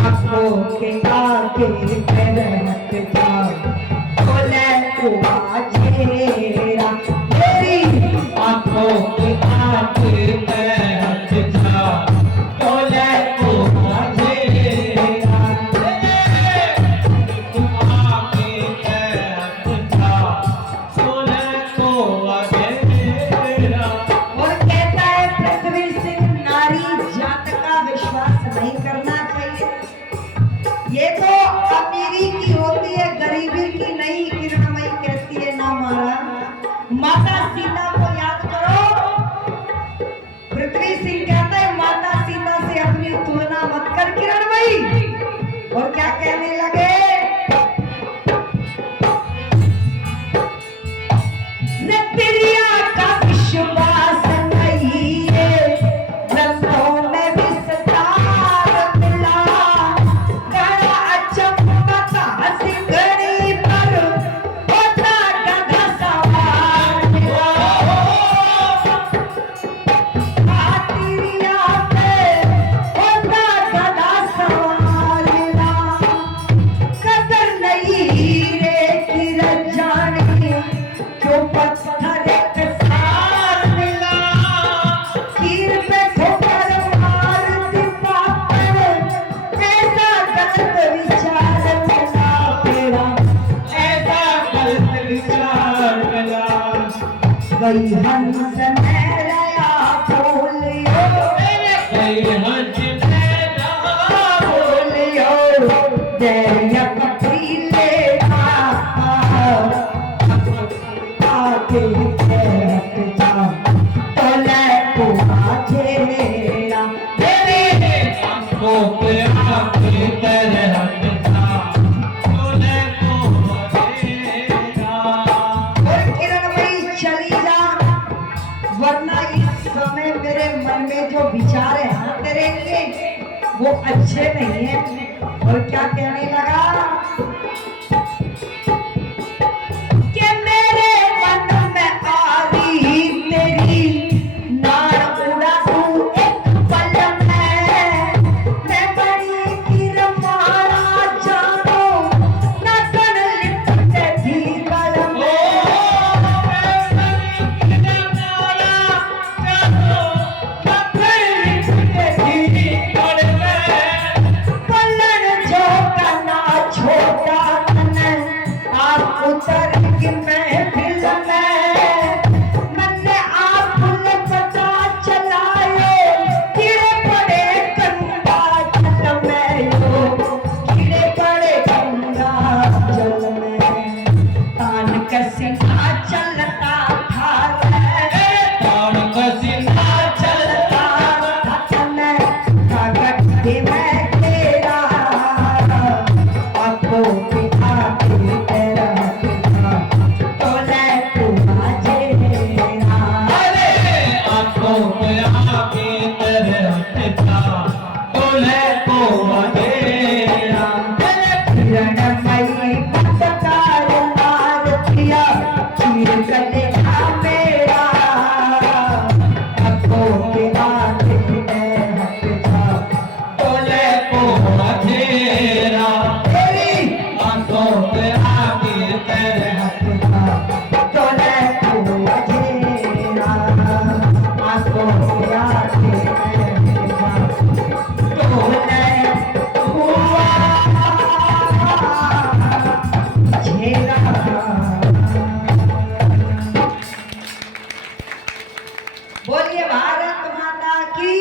आंखों के आगे पैर हट जा बोले कुआ छेरा। मेरी आंखों के आगे हट जा तोले कुआ छेरा। आगे हट जा तोले कुआ छेरा। और कहता है पृथ्वी सिंह नारी जात का विश्वास नहीं करना चाहिए। ये तो अमीरी की होती है, गरीबी की नहीं। किरणमयी कहती है ना महाराज, माता सीता को याद करो। पृथ्वी सिंह कहता है माता सीता से अपनी तुलना मत कर किरणमयी। और क्या कहने लगे? प्रिया का विश्वास नहीं है, ग्रंथों में विस्तार मिला। गड़ा चमकता सिकड़ी पर होता गधा सवार मिला। कई हंस मेरा बोलियो, कई हंस मेरा बोलियो दरिया पथरीले आगे बैठ जा तोले को आजेरा मेरी आंखों पे आके तेरे हट जा तूने को तेरा। और किरण भाई चली जा, वरना इस समय मेरे मन में जो विचार है तेरे लिए वो अच्छे नहीं है। और क्या कहने लगा कि मेरे मन में आ रही तेरी नार उड़ा तू एक पल में, मैं बड़ी किरण मारा जानो ना कर लिपटे थी गल में। पलन जो करना छोटा तने आप उतर की महफिल में, मन्ने आप ने पता चलाए कीड़े पड़े गंगा जल में, यो कीड़े पड़े गंगा जल में। तान कसिना चलता था रे, तान कसिना चलता था तने कागज दे मैं तेरा आपको पिता के तेरा पिता तोले तू आजेरा। आंखों पे आके तेरे हट जा तूने को तेरा। किरण मई पतकार मार दिया चीर गले का मेरा, आपको पिता के तेरा पिता तोले को तेरा। तेरी आंखों पे आके तेरे हट तोले तू आजेरा, आपको पिता के तेरा तोले हुआ झेरा। बोलिए भारत माता की।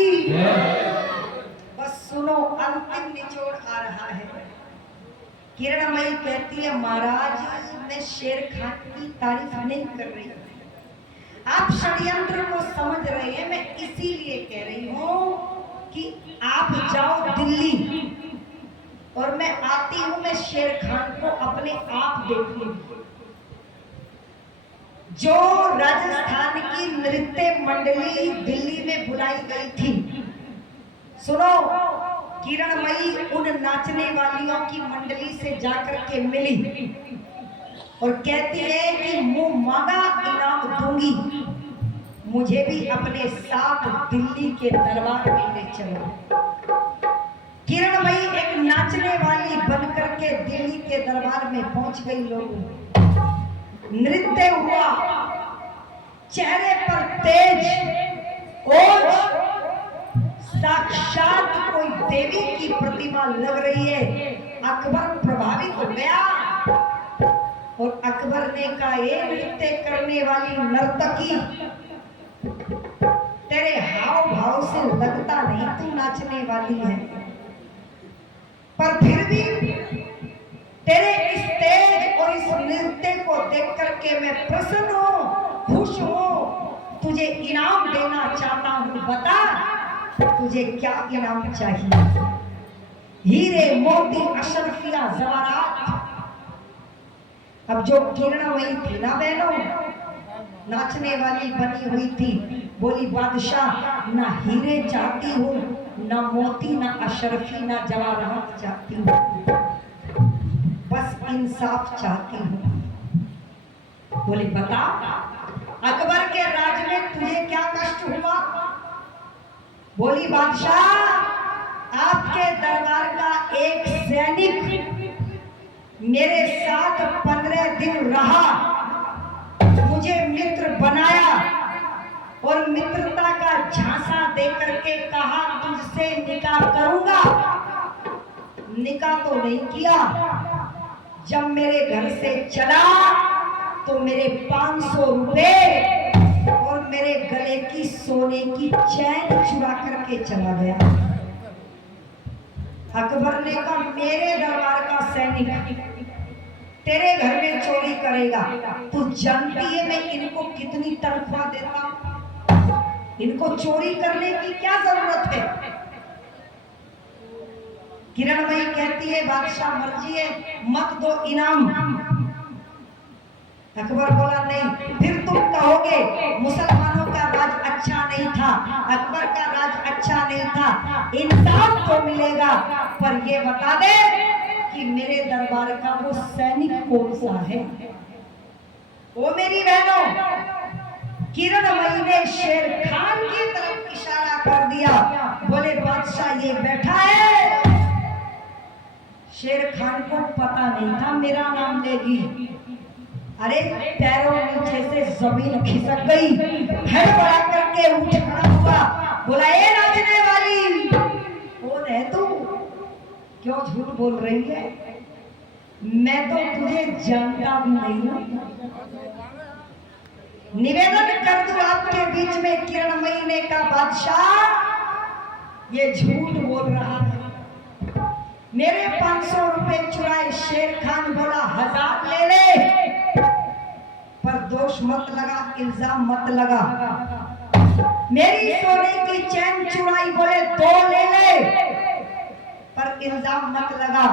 बस सुनो, अंतिम निचोड़ आ रहा है। किरणमयी कहती है महाराज मैं शेर खान की तारीफ नहीं कर रही, आप षड्यंत्र को समझ रहे हैं। मैं इसीलिए कह रही हूँ कि आप जाओ दिल्ली और मैं आती हूँ, मैं शेर खान को अपने आप देख लूंगी। जो राजस्थान की नृत्य मंडली दिल्ली में बुलाई गई थी, सुनो, किरणमयी उन नाचने वालियों की मंडली से जाकर के मिली और कहती है कि मुंह मांगा इनाम दूंगी, मुझे भी अपने साथ दिल्ली के दरबार में ले चलो। किरणमयी एक नाचने वाली बनकर के दिल्ली के दरबार में पहुंच गई। लोगों नृत्य हुआ, चेहरे पर तेज ओज, साक्षात कोई देवी की प्रतिमा लग रही है। अकबर प्रभावित हो गया और अकबर ने कहा ये नृत्य करने वाली नर्तकी, तेरे हाव भाव से लगता नहीं तू नाचने वाली है, पर फिर भी तेरे इस तेज और इस नृत्य को देख करके मैं प्रसन्न हूँ, खुश हूँ, तुझे इनाम देना चाहता हूँ, बता तुझे क्या इनाम चाहिए। हीरे मोती अशरफिया जवाहरात। अब जो किरणमयी थी ना बहनों, नाचने वाली बनी हुई थी, बोली बादशाह ना हीरे चाहती हूँ, ना मोती, ना अशरफी, ना जवाहरात चाहती हूँ, बस इंसाफ चाहती हूँ। बोली बता अकबर के राज में तुझे क्या कष्ट हुआ। बोली बादशाह आपके दरबार का एक सैनिक मेरे साथ 15 दिन रहा, मुझे मित्र बनाया और मित्रता का झांसा देकर के कहा तुझसे निकाह करूंगा। निकाह तो नहीं किया, जब मेरे घर से चला तो मेरे 500 रुपए सोने की चैन चुरा करके चला गया। अकबर ने कहा मेरे दरबार का सैनिक तेरे घर में चोरी करेगा, तू जानती है मैं इनको कितनी तनख्वाह देता हूं, इनको चोरी करने की क्या जरूरत है। किरणमयी कहती है बादशाह मर्जी है, मत दो इनाम। अकबर बोला नहीं, फिर तुम कहोगे मुसलमानों का राज अच्छा नहीं था, अकबर का राज अच्छा नहीं था, इंसाफ तो मिलेगा, पर ये बता दे कि मेरे दरबार का वो सैनिक कौन सा है। वो मेरी बहनों, किरणमयी ने शेर खान की तरफ इशारा कर दिया, बोले बादशाह ये बैठा है। शेर खान को पता नहीं था मेरा नाम लेगी। अरे पैरों नीचे से जमीन खिसक गई, हड़बड़ा करके उठ खड़ा हुआ, बोला ए नाचने वाली, कौन है तू, क्यों झूठ बोल रही है, मैं तो तुझे जानता भी नहीं हूं। निवेदन कर दूं आपके बीच में, किरणमयी ने कहा बादशाह ये झूठ बोल रहा है, मेरे 500 रुपए चुराए। शेर खान बोला 1000 ले ले, पर दोष मत लगा, इल्जाम मत लगा। मेरी सोने की चैन चुराई, बोले 2 ले ले, पर इल्जाम मत लगा।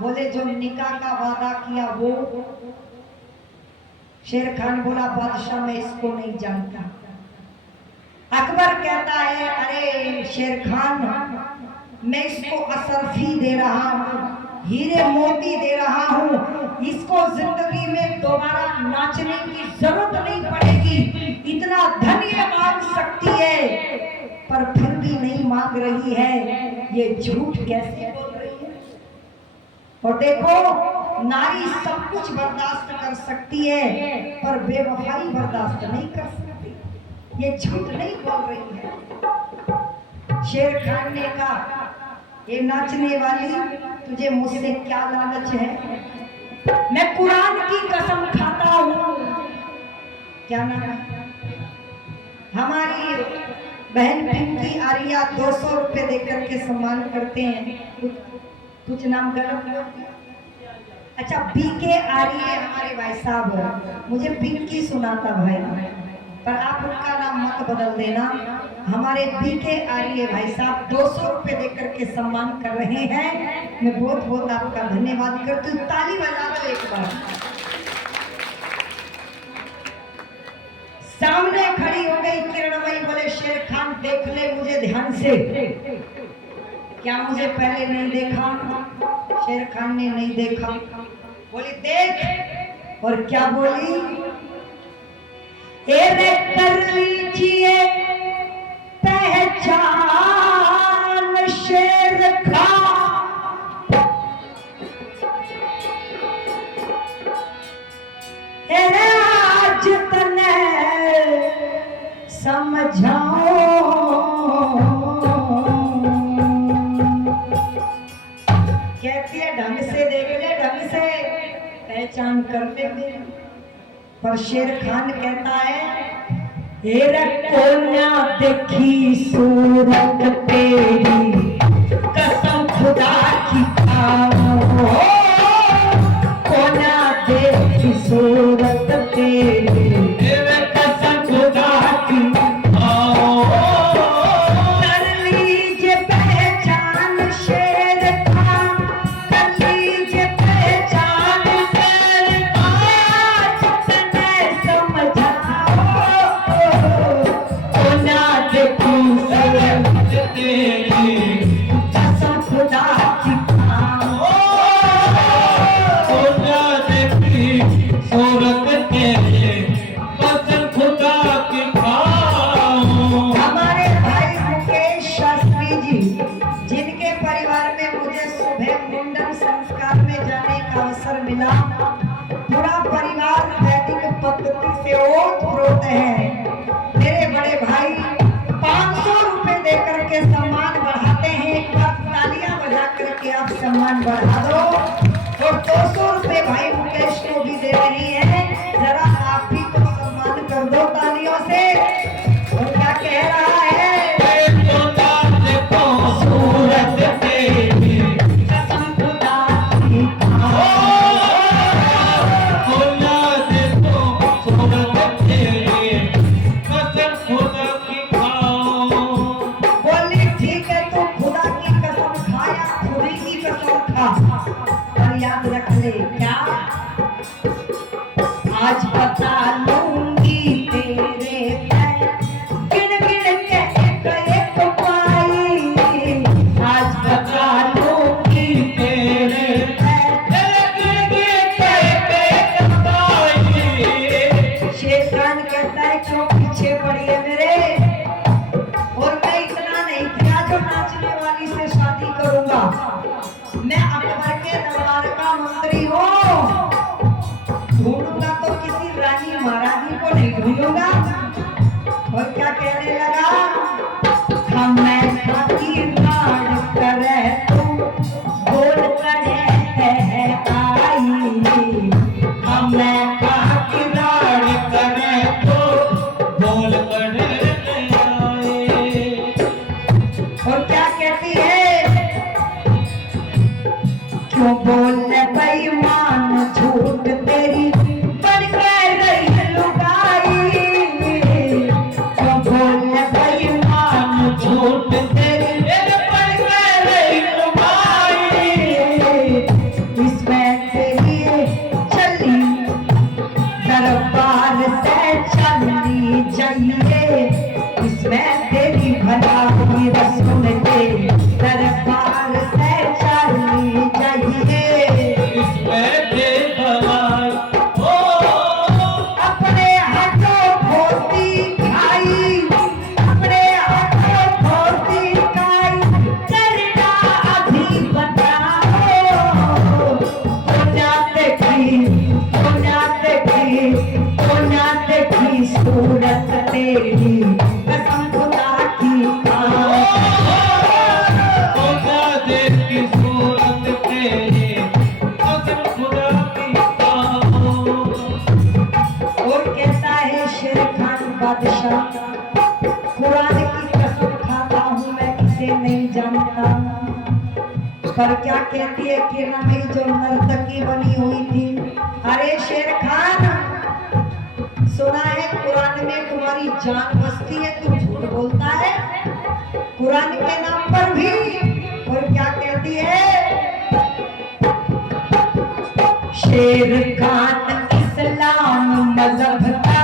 बोले जो निकाह का वादा किया वो। शेर खान बोला बादशाह मैं इसको नहीं जानता। अकबर कहता है अरे शेर खान मैं इसको असरफी दे रहा हूँ, हीरे मोती दे रहा हूँ, इसको जिंदगी में दोबारा नाचने की जरूरत नहीं पड़ेगी, इतना धन ये मांग सकती है, पर फिर भी नहीं मांग रही है, ये झूठ कैसे बोल रही है। और देखो नारी सब कुछ बर्दाश्त कर सकती है, पर बेवफाई बर्दाश्त नहीं कर सकती, ये झूठ नहीं बोल रही है। शेर खान ने कहा ये नाचने वाली तुझे मुझसे क्या लालच है, मैं कुरान की कसम खाता हूँ। क्या नाम है हमारी बहन पिंकी आर्या 200 रुपए देकर के सम्मान करते हैं, कुछ नाम गलत। अच्छा बीके आर्य हमारे भाई साहब, मुझे पिंकी सुना था भाई, पर आप उनका नाम मत बदल देना। हमारे बीके आर्य भाई साहब 200 रुपए देकर के सम्मान कर रहे हैं, मैं बहुत बहुत आपका धन्यवाद करती हूँ, ताली बजा दो एक बार। सामने खड़ी हो गई किरणमयी, बोले शेर खान देख ले मुझे ध्यान से, क्या मुझे पहले नहीं देखा। शेर खान ने नहीं देखा, बोली देख, और क्या बोली, एरे कर लीजिए पहचान शेर खान, एरे आज तने समझाओ, कहती है ढंग से देख ले, ढंग से पहचान कर ले। पर शेर खान कहता है हेरा कोन्या देखी सूरत तेरी, कसम खुदा की खाओ, कोन्या देखी सूरत तेरी, कसम खुदा की खाओ, कर लीजिए पहचान शेर खान, कर लीजिए पहचान शेर खान, तने समझाओ, कोन्या देखी सूरत तेरी, कसम खुदा की खाओ, कोन्या देखी सूरत तेरी, कसम खुदा की खाओ। हमारे भाई मुकेश शास्त्री जी, जिनके परिवार में मुझे सुबह मुंडन संस्कार में जाने का अवसर मिला, पूरा परिवार वैदिक पद्धति से ओतप्रोत है। मेरे बड़े भाई 500 रुपए देकर के सम्मान बढ़ाते हैं, एक बार तालियां बजा करके आप सम्मान बढ़ा दो। और 200 रुपए भाई मुकेश को भी दे रही है, जरा आप भी तो सम्मान कर दो तालियों से। और क्या कह खुदी की कसम खा और याद रख ले क्या, आज बता लूंगी तेरे पैर गिन गिन के एक एक पाई, आज बता लूंगी तेरे पैर गिन गिन के एक एक पाई। शेरखान कहता है क्यों पीछे पड़ी है मेरे, और मैं इतना नहीं किया जो नाचने वाली से शादी करूंगा, मैं अकबर के दरबार का मंत्री हूँ, ढूंढूंगा तो किसी रानी महारानी को नहीं ढूंढूंगा। और क्या कहने लगा, हम मैं खाती लाड करे तू बोल करे है आई, हम मैं खाती लाड करे तो बोल पड़े आए। और क्या कहती है, क्यों बोलने बेईमान झूठ तेरी बन गए रही लुगाई, क्यों बोलने बेईमान झूठ तेरी बन गए रही लुगाई, इसमें तेरी चली दरबार से चली जाइए, इसमें तेरी भलाई रसूल के दरबार से चली जाइए, इसमें देखलाई ओ अपने हाथों धोती खाई, अपने हाथों धोती खाई, करना अभी बताओ, दुनिया देखी दुनिया देखी दुनिया देखी सूरत तेरी कसम खुदा की खाओ। खुदा देखी सूरत तेरी कसम खुदा की खाओ। और कहता है शेर खान बादशाह, कुरान की कसम खाता हूँ मैं इसे नहीं जानता, पर क्या कहती है कि मेरी जो नर्तकी बनी हुई थी, अरे शेर खान सुना है कुरान में तुम्हारी जान बसती है, तू झूठ बोलता है कुरान के नाम पर भी। और क्या कहती है, शेर खान इस्लाम मजहब का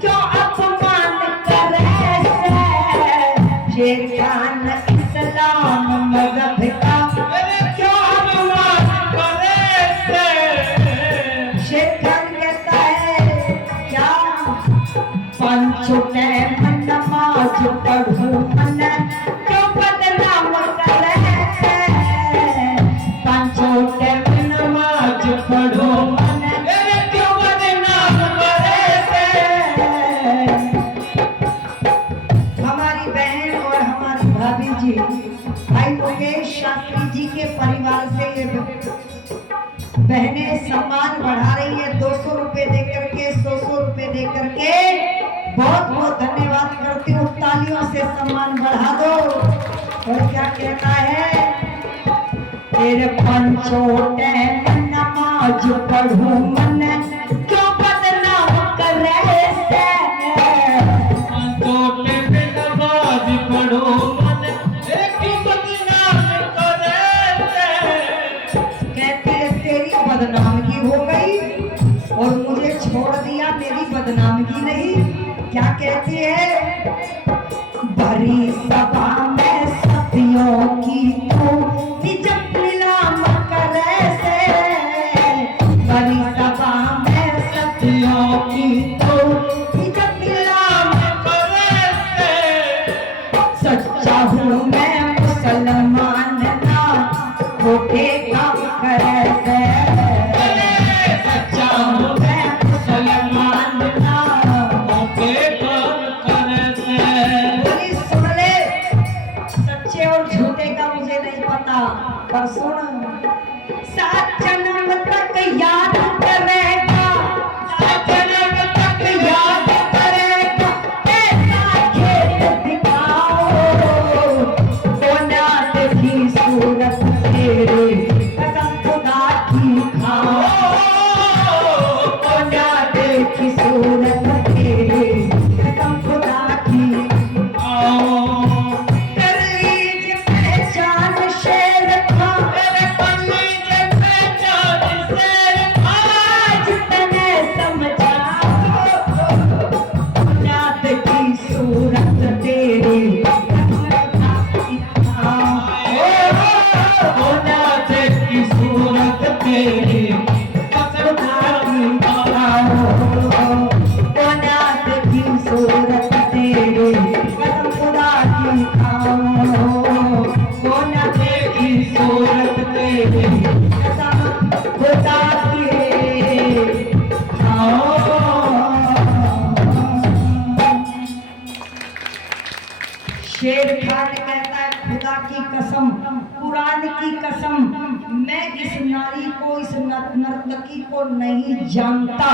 क्यों अपमान करे से, शेर खान इस्लाम मजहब का क्यों अपमान करे से। शेर खान कहता है क्या, पांचों टाइम नमाज पढ़ूं मन क्यों बदनाम करे से, पांचों टाइम नमाज पढ़ो मन क्यों बदनाम करे से। हमारी बहन और हमारी भाभी जी भाई मुकेश शास्त्री जी के परिवार से ये बहनें सम्मान बढ़ा रही है, 200 रुपए दे करके 100 रुपए दे करके, बहुत बहुत धन्यवाद करती हूँ, तालियों से सम्मान बढ़ा दो। और क्या कहता है, तेरे पंचों टाइम नमाज पढ़ूं मन क्यों बदनाम करे से, छोटे पे नमाज पढ़ो मन क्यों बदनाम करे से। कहती है तेरी बदनामगी हो गई और मुझे छोड़ दिया, मेरी बदनामगी नहीं। क्या कहती है, भरी सभा में सतियों की तू निज नीलाम करे से, भरी सभा में सतियों की तू निज नीलाम करे से। सच्चा हूँ मैं मुसलमान ना खोटे काम करे से, सच्चा हूँ मैं मुसलमान ना के काम करे से। बोली सुन ले, सच्चे और झूठे का मुझे नहीं पता, पर सुन, 7 जन्म तक याद करेगा, 7 जन्म तक याद करेगा, ऐसा खेत दिखाओ, सोना देखी सूरत तेरे कसम खुदा की खाओ, सोना देखी सूरत तेरे कसम खुदा की आओ कर लीजिए पहचान शेर खान। तेरी कसम खाऊं कोना देखी सूरत तेरी कसम खुदा की खाऊं कोना देखी सूरत तेरी कसम खुदा की खाऊं। शेर खान कहता है खुदा की कसम, कुरान की कसम, मैं इस नारी को, इस नर्तकी को नहीं जानता।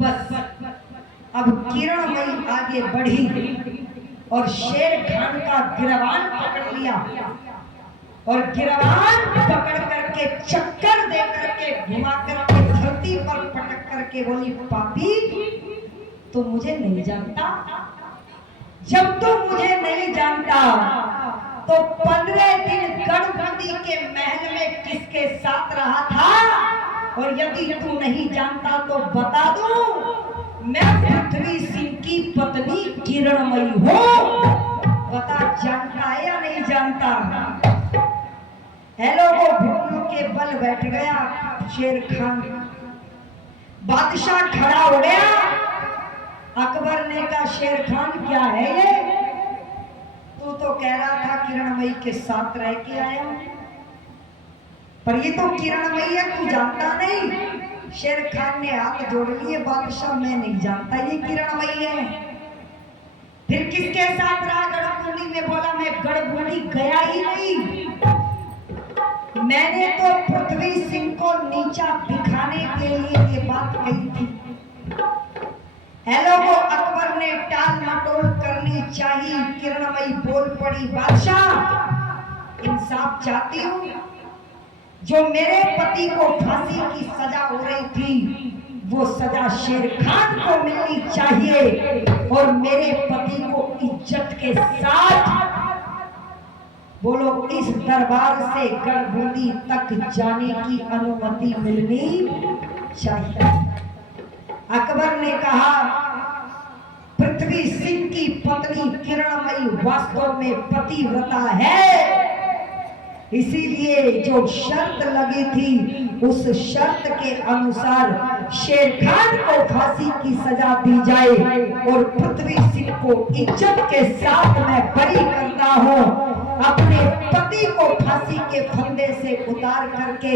बस अब किरणमयी आगे बढ़ी और शेर खान का गिरबान पकड़ लिया और गिरबान पकड़ करके चक्कर दे करके घुमा करके धरती पर पटक करके बोली, पापी तो मुझे नहीं जानता? जब तू मुझे नहीं जानता तो 15 दिन गढ़बंदी के महल में किसके साथ रहा था? और यदि तू नहीं जानता तो बता दूं, मैं पृथ्वी सिंह की पत्नी किरणमयी हूं। बता, जानता है या नहीं जानता? हेलो को घुटनों के बल बैठ गया शेर खान। बादशाह खड़ा हो गया। अकबर ने कहा, शेर खान क्या है ये? तू तो कह रहा था किरणमयी के साथ रह के आया, पर ये तो किरणमयी है, तू जानता नहीं? शेर खान ने हाथ जोड़ लिए, बादशाह मैं नहीं जानता ये किरणमयी है। फिर किसके साथ रहा गढ़बूंदी में? बोला, मैं गढ़बूंदी गया ही नहीं, मैंने तो पृथ्वी सिंह को नीचा दिखाने के लिए ये बात कही थी। हेलो को अकबर ने टाल मटोल करनी चाहिए। किरणमयी बोल पड़ी, बादशाह इंसाफ चाहती हूँ, जो मेरे पति को फांसी की सजा हो रही थी वो सजा शेर खान को मिलनी चाहिए और मेरे पति को इज्जत के साथ, बोलो, इस दरबार से गढ़बूंदी तक जाने की अनुमति मिलनी चाहिए। अकबर ने कहा, पृथ्वी सिंह की पत्नी किरणमयी वास्तव में पतिव्रता है, इसीलिए जो शर्त लगी थी उस शर्त के अनुसार शेर खान को फांसी की सजा दी जाए और पृथ्वी सिंह को इज्जत के साथ मैं बरी करता हूँ। अपने पति को फांसी के फंदे से उतार करके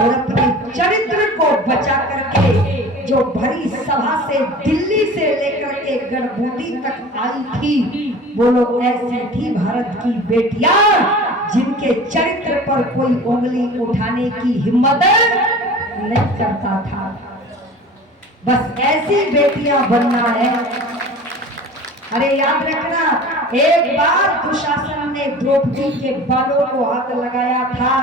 और अपने चरित्र को बचा करके जो भरी सभा से दिल्ली से लेकर के गढ़बूंदी तक आई थी, बोलो, ऐसी थी भारत की बेटियां जिनके चरित्र पर कोई उंगली उठाने की हिम्मत नहीं करता था। बस ऐसी बेटियां बनना है। अरे याद रखना, एक बार दुशासन ने द्रौपदी के बालों को हाथ लगाया था,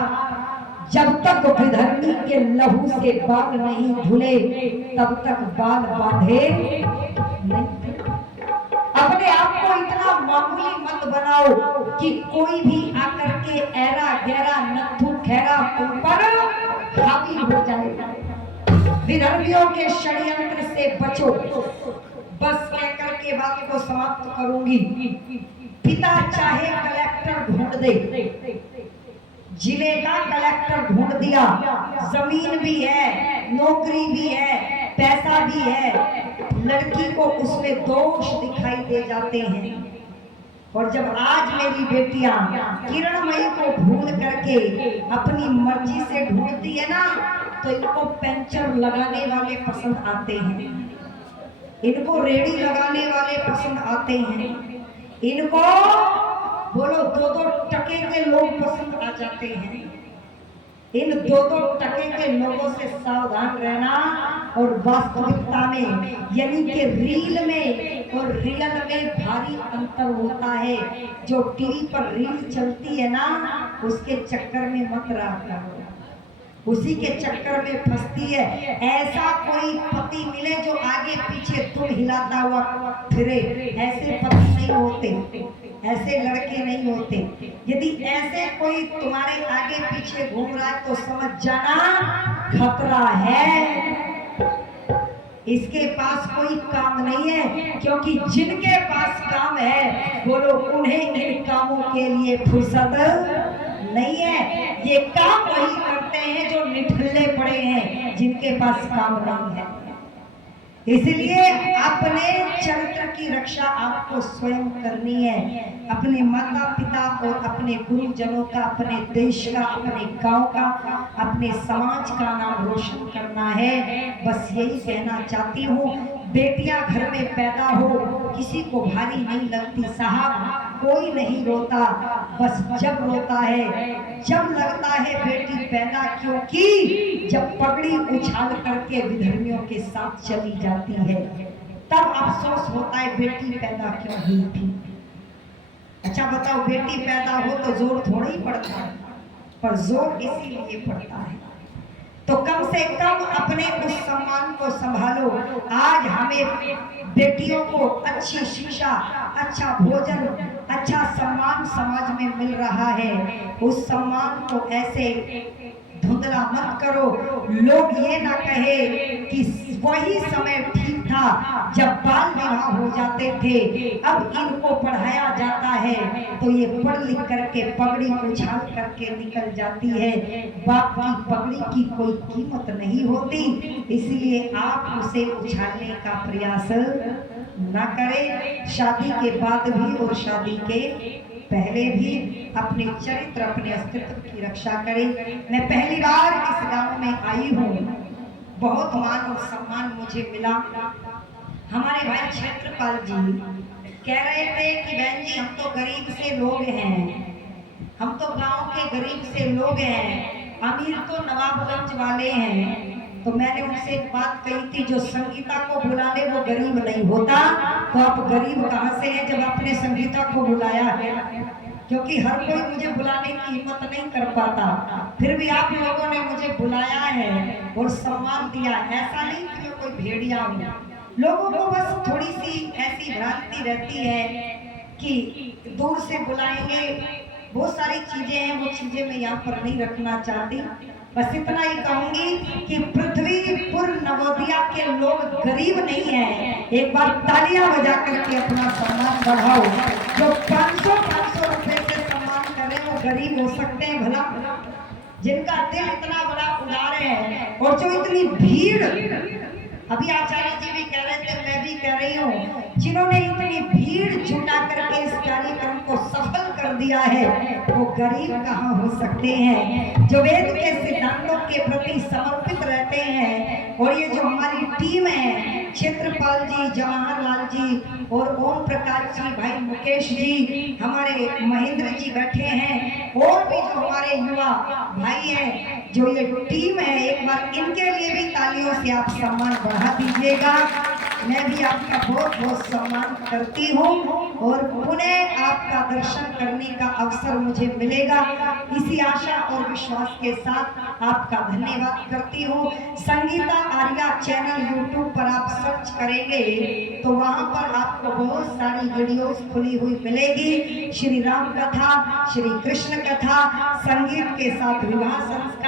जब तक विधर्मी के लहू से बाल नहीं धुले तब तक बाल बांधे नहीं। अपने आप को इतना मामूली मत बनाओ कि कोई भी आकर के ऐरा गहरा नत्थु खैरा तुम पर हावी हो जाए। विधर्मियों के षड्यंत्र से बचो। बस कहकर के बात को समाप्त करूंगी। पिता चाहे कलेक्टर ढूंढ दे, जिले का कलेक्टर ढूंढ दिया, जमीन भी है, नौकरी भी है, पैसा भी है, लड़की को उसमें दोष दिखाई दे जाते हैं। और जब आज मेरी बेटियां किरणमयी को भूल करके अपनी मर्जी से ढूंढती है ना, तो इनको पंचर लगाने वाले पसंद आते हैं, इनको रेडी लगाने वाले पसंद आते हैं, इनको बोलो 2-2 टके के लोग पसंद आ जाते हैं। इन 2-2 टके के लोगों से सावधान रहना। और वास्तविकता में यानी कि रील में और रियल में भारी अंतर होता है। जो टीवी पर रील चलती है ना, उसके चक्कर में मत रहा करो, उसी के चक्कर में फंसती है। ऐसा कोई पति मिले जो आगे पीछे तुम हिलाता हुआ फिरे, ऐसे पति नहीं होते, ऐसे लड़के नहीं होते। यदि ऐसे कोई तुम्हारे आगे पीछे घूम रहा है तो समझ जाना खतरा है, इसके पास कोई काम नहीं है। क्योंकि जिनके पास काम है बोलो, उन्हें इन कामों के लिए फुर्सत नहीं है। ये काम वही करते गए हैं जो निठल्ले पड़े हैं, जिनके पास काम नहीं है। इसलिए अपने चरित्र की रक्षा आपको स्वयं करनी है। अपने माता पिता और अपने गुरुजनों का, अपने देश का, अपने गांव का, अपने समाज का नाम रोशन करना है। बस यही कहना चाहती हूँ। बेटियां घर में पैदा हो, किसी को भारी नहीं लगती साहब, कोई नहीं रोता। बस जब रोता है, जब लगता है बेटी पैदा क्यों की, जब पगड़ी उछाल करके विधर्मियों के साथ चली जाती है, तब अफसोस होता है बेटी पैदा क्यों हुई थी। अच्छा बताओ, बेटी पैदा हो तो जोर थोड़ा ही पड़ता है, पर जोर इसीलिए पड़ता है तो कम से कम अपने उस सम्मान को संभालो। आज हमें बेटियों को अच्छी शिक्षा, अच्छा भोजन, अच्छा सम्मान समाज में मिल रहा है। उस सम्मान को ऐसे धुंधला मत करो, लोग ये ना कहे कि वही समय ठीक था जब बाल विवाह हो जाते थे, अब इनको पढ़ाया जाता है तो ये पढ़ लिख करके पगड़ी उछाल करके निकल जाती है। बाप की पगड़ी की कोई कीमत नहीं होती, इसलिए आप उसे उछालने का प्रयास न करें। शादी के बाद भी और शादी के पहले भी अपने चरित्र, अपने अस्तित्व की रक्षा करें। मैं पहली बार इस गांव में आई हूँ, बहुत मान और सम्मान मुझे मिला। हमारे भाई क्षेत्रपाल जी कह रहे थे कि बहन जी हम तो गरीब से लोग हैं, हम तो गांव के गरीब से लोग हैं, अमीर तो नवाबगंज वाले हैं। तो मैंने उनसे एक बात कही थी, जो संगीता को बुला ले वो गरीब नहीं होता। तो आप गरीब कहाँ से हैं जब आपने संगीता को बुलाया है? क्योंकि हर कोई मुझे बुलाने की हिम्मत नहीं कर पाता, फिर भी आप लोगों ने मुझे बुलाया है और सम्मान दिया। ऐसा नहीं कि मैं कोई भेड़िया हूँ। लोगों को बस थोड़ी सी ऐसी भ्रांति रहती है कि दूर से बुलाएंगे, बहुत सारी चीजें हैं, वो चीजें मैं यहाँ पर नहीं रखना चाहती। बस इतना ही कहूंगी कि पृथ्वीपुर नवोदिया के लोग गरीब नहीं हैं। एक बार तालियां बजा करके अपना सम्मान बढ़ाओ। जो 500 रुपए से सम्मान करे वो गरीब हो सकते हैं भला, जिनका दिल इतना बड़ा उदार है। और जो इतनी भीड़, अभी आचार्य जी भी कह रहे थे, मैं भी कह रही हूँ, जिन्होंने इतनी भीड़ जुटा करके इस कार्यक्रम को सफल कर दिया है, वो गरीब कहाँ हो सकते हैं। जो वेद के सिद्धांतों के प्रति समर्पित रहते हैं। और ये जो हमारी टीम है, क्षेत्रपाल जी, जवाहरलाल जी और ओम प्रकाश जी, भाई मुकेश जी, हमारे महेंद्र जी बैठे हैं, और भी जो हमारे युवा भाई हैं, जो ये टीम है, एक बार इनके लिए भी तालियों से आप सम्मान बढ़ा दीजिएगा। मैं भी आपका बहुत बहुत सम्मान करती हूँ और पुनः आपका दर्शन करने का अवसर मुझे मिलेगा, इसी आशा और विश्वास के साथ आपका धन्यवाद करती हूँ। संगीता आर्या चैनल यूट्यूब पर आप सर्च करेंगे तो वहाँ पर आपको बहुत सारी वीडियोस खुली हुई मिलेगी। श्री राम कथा, श्री कृष्ण कथा, संगीत के साथ विवाह संस्कार।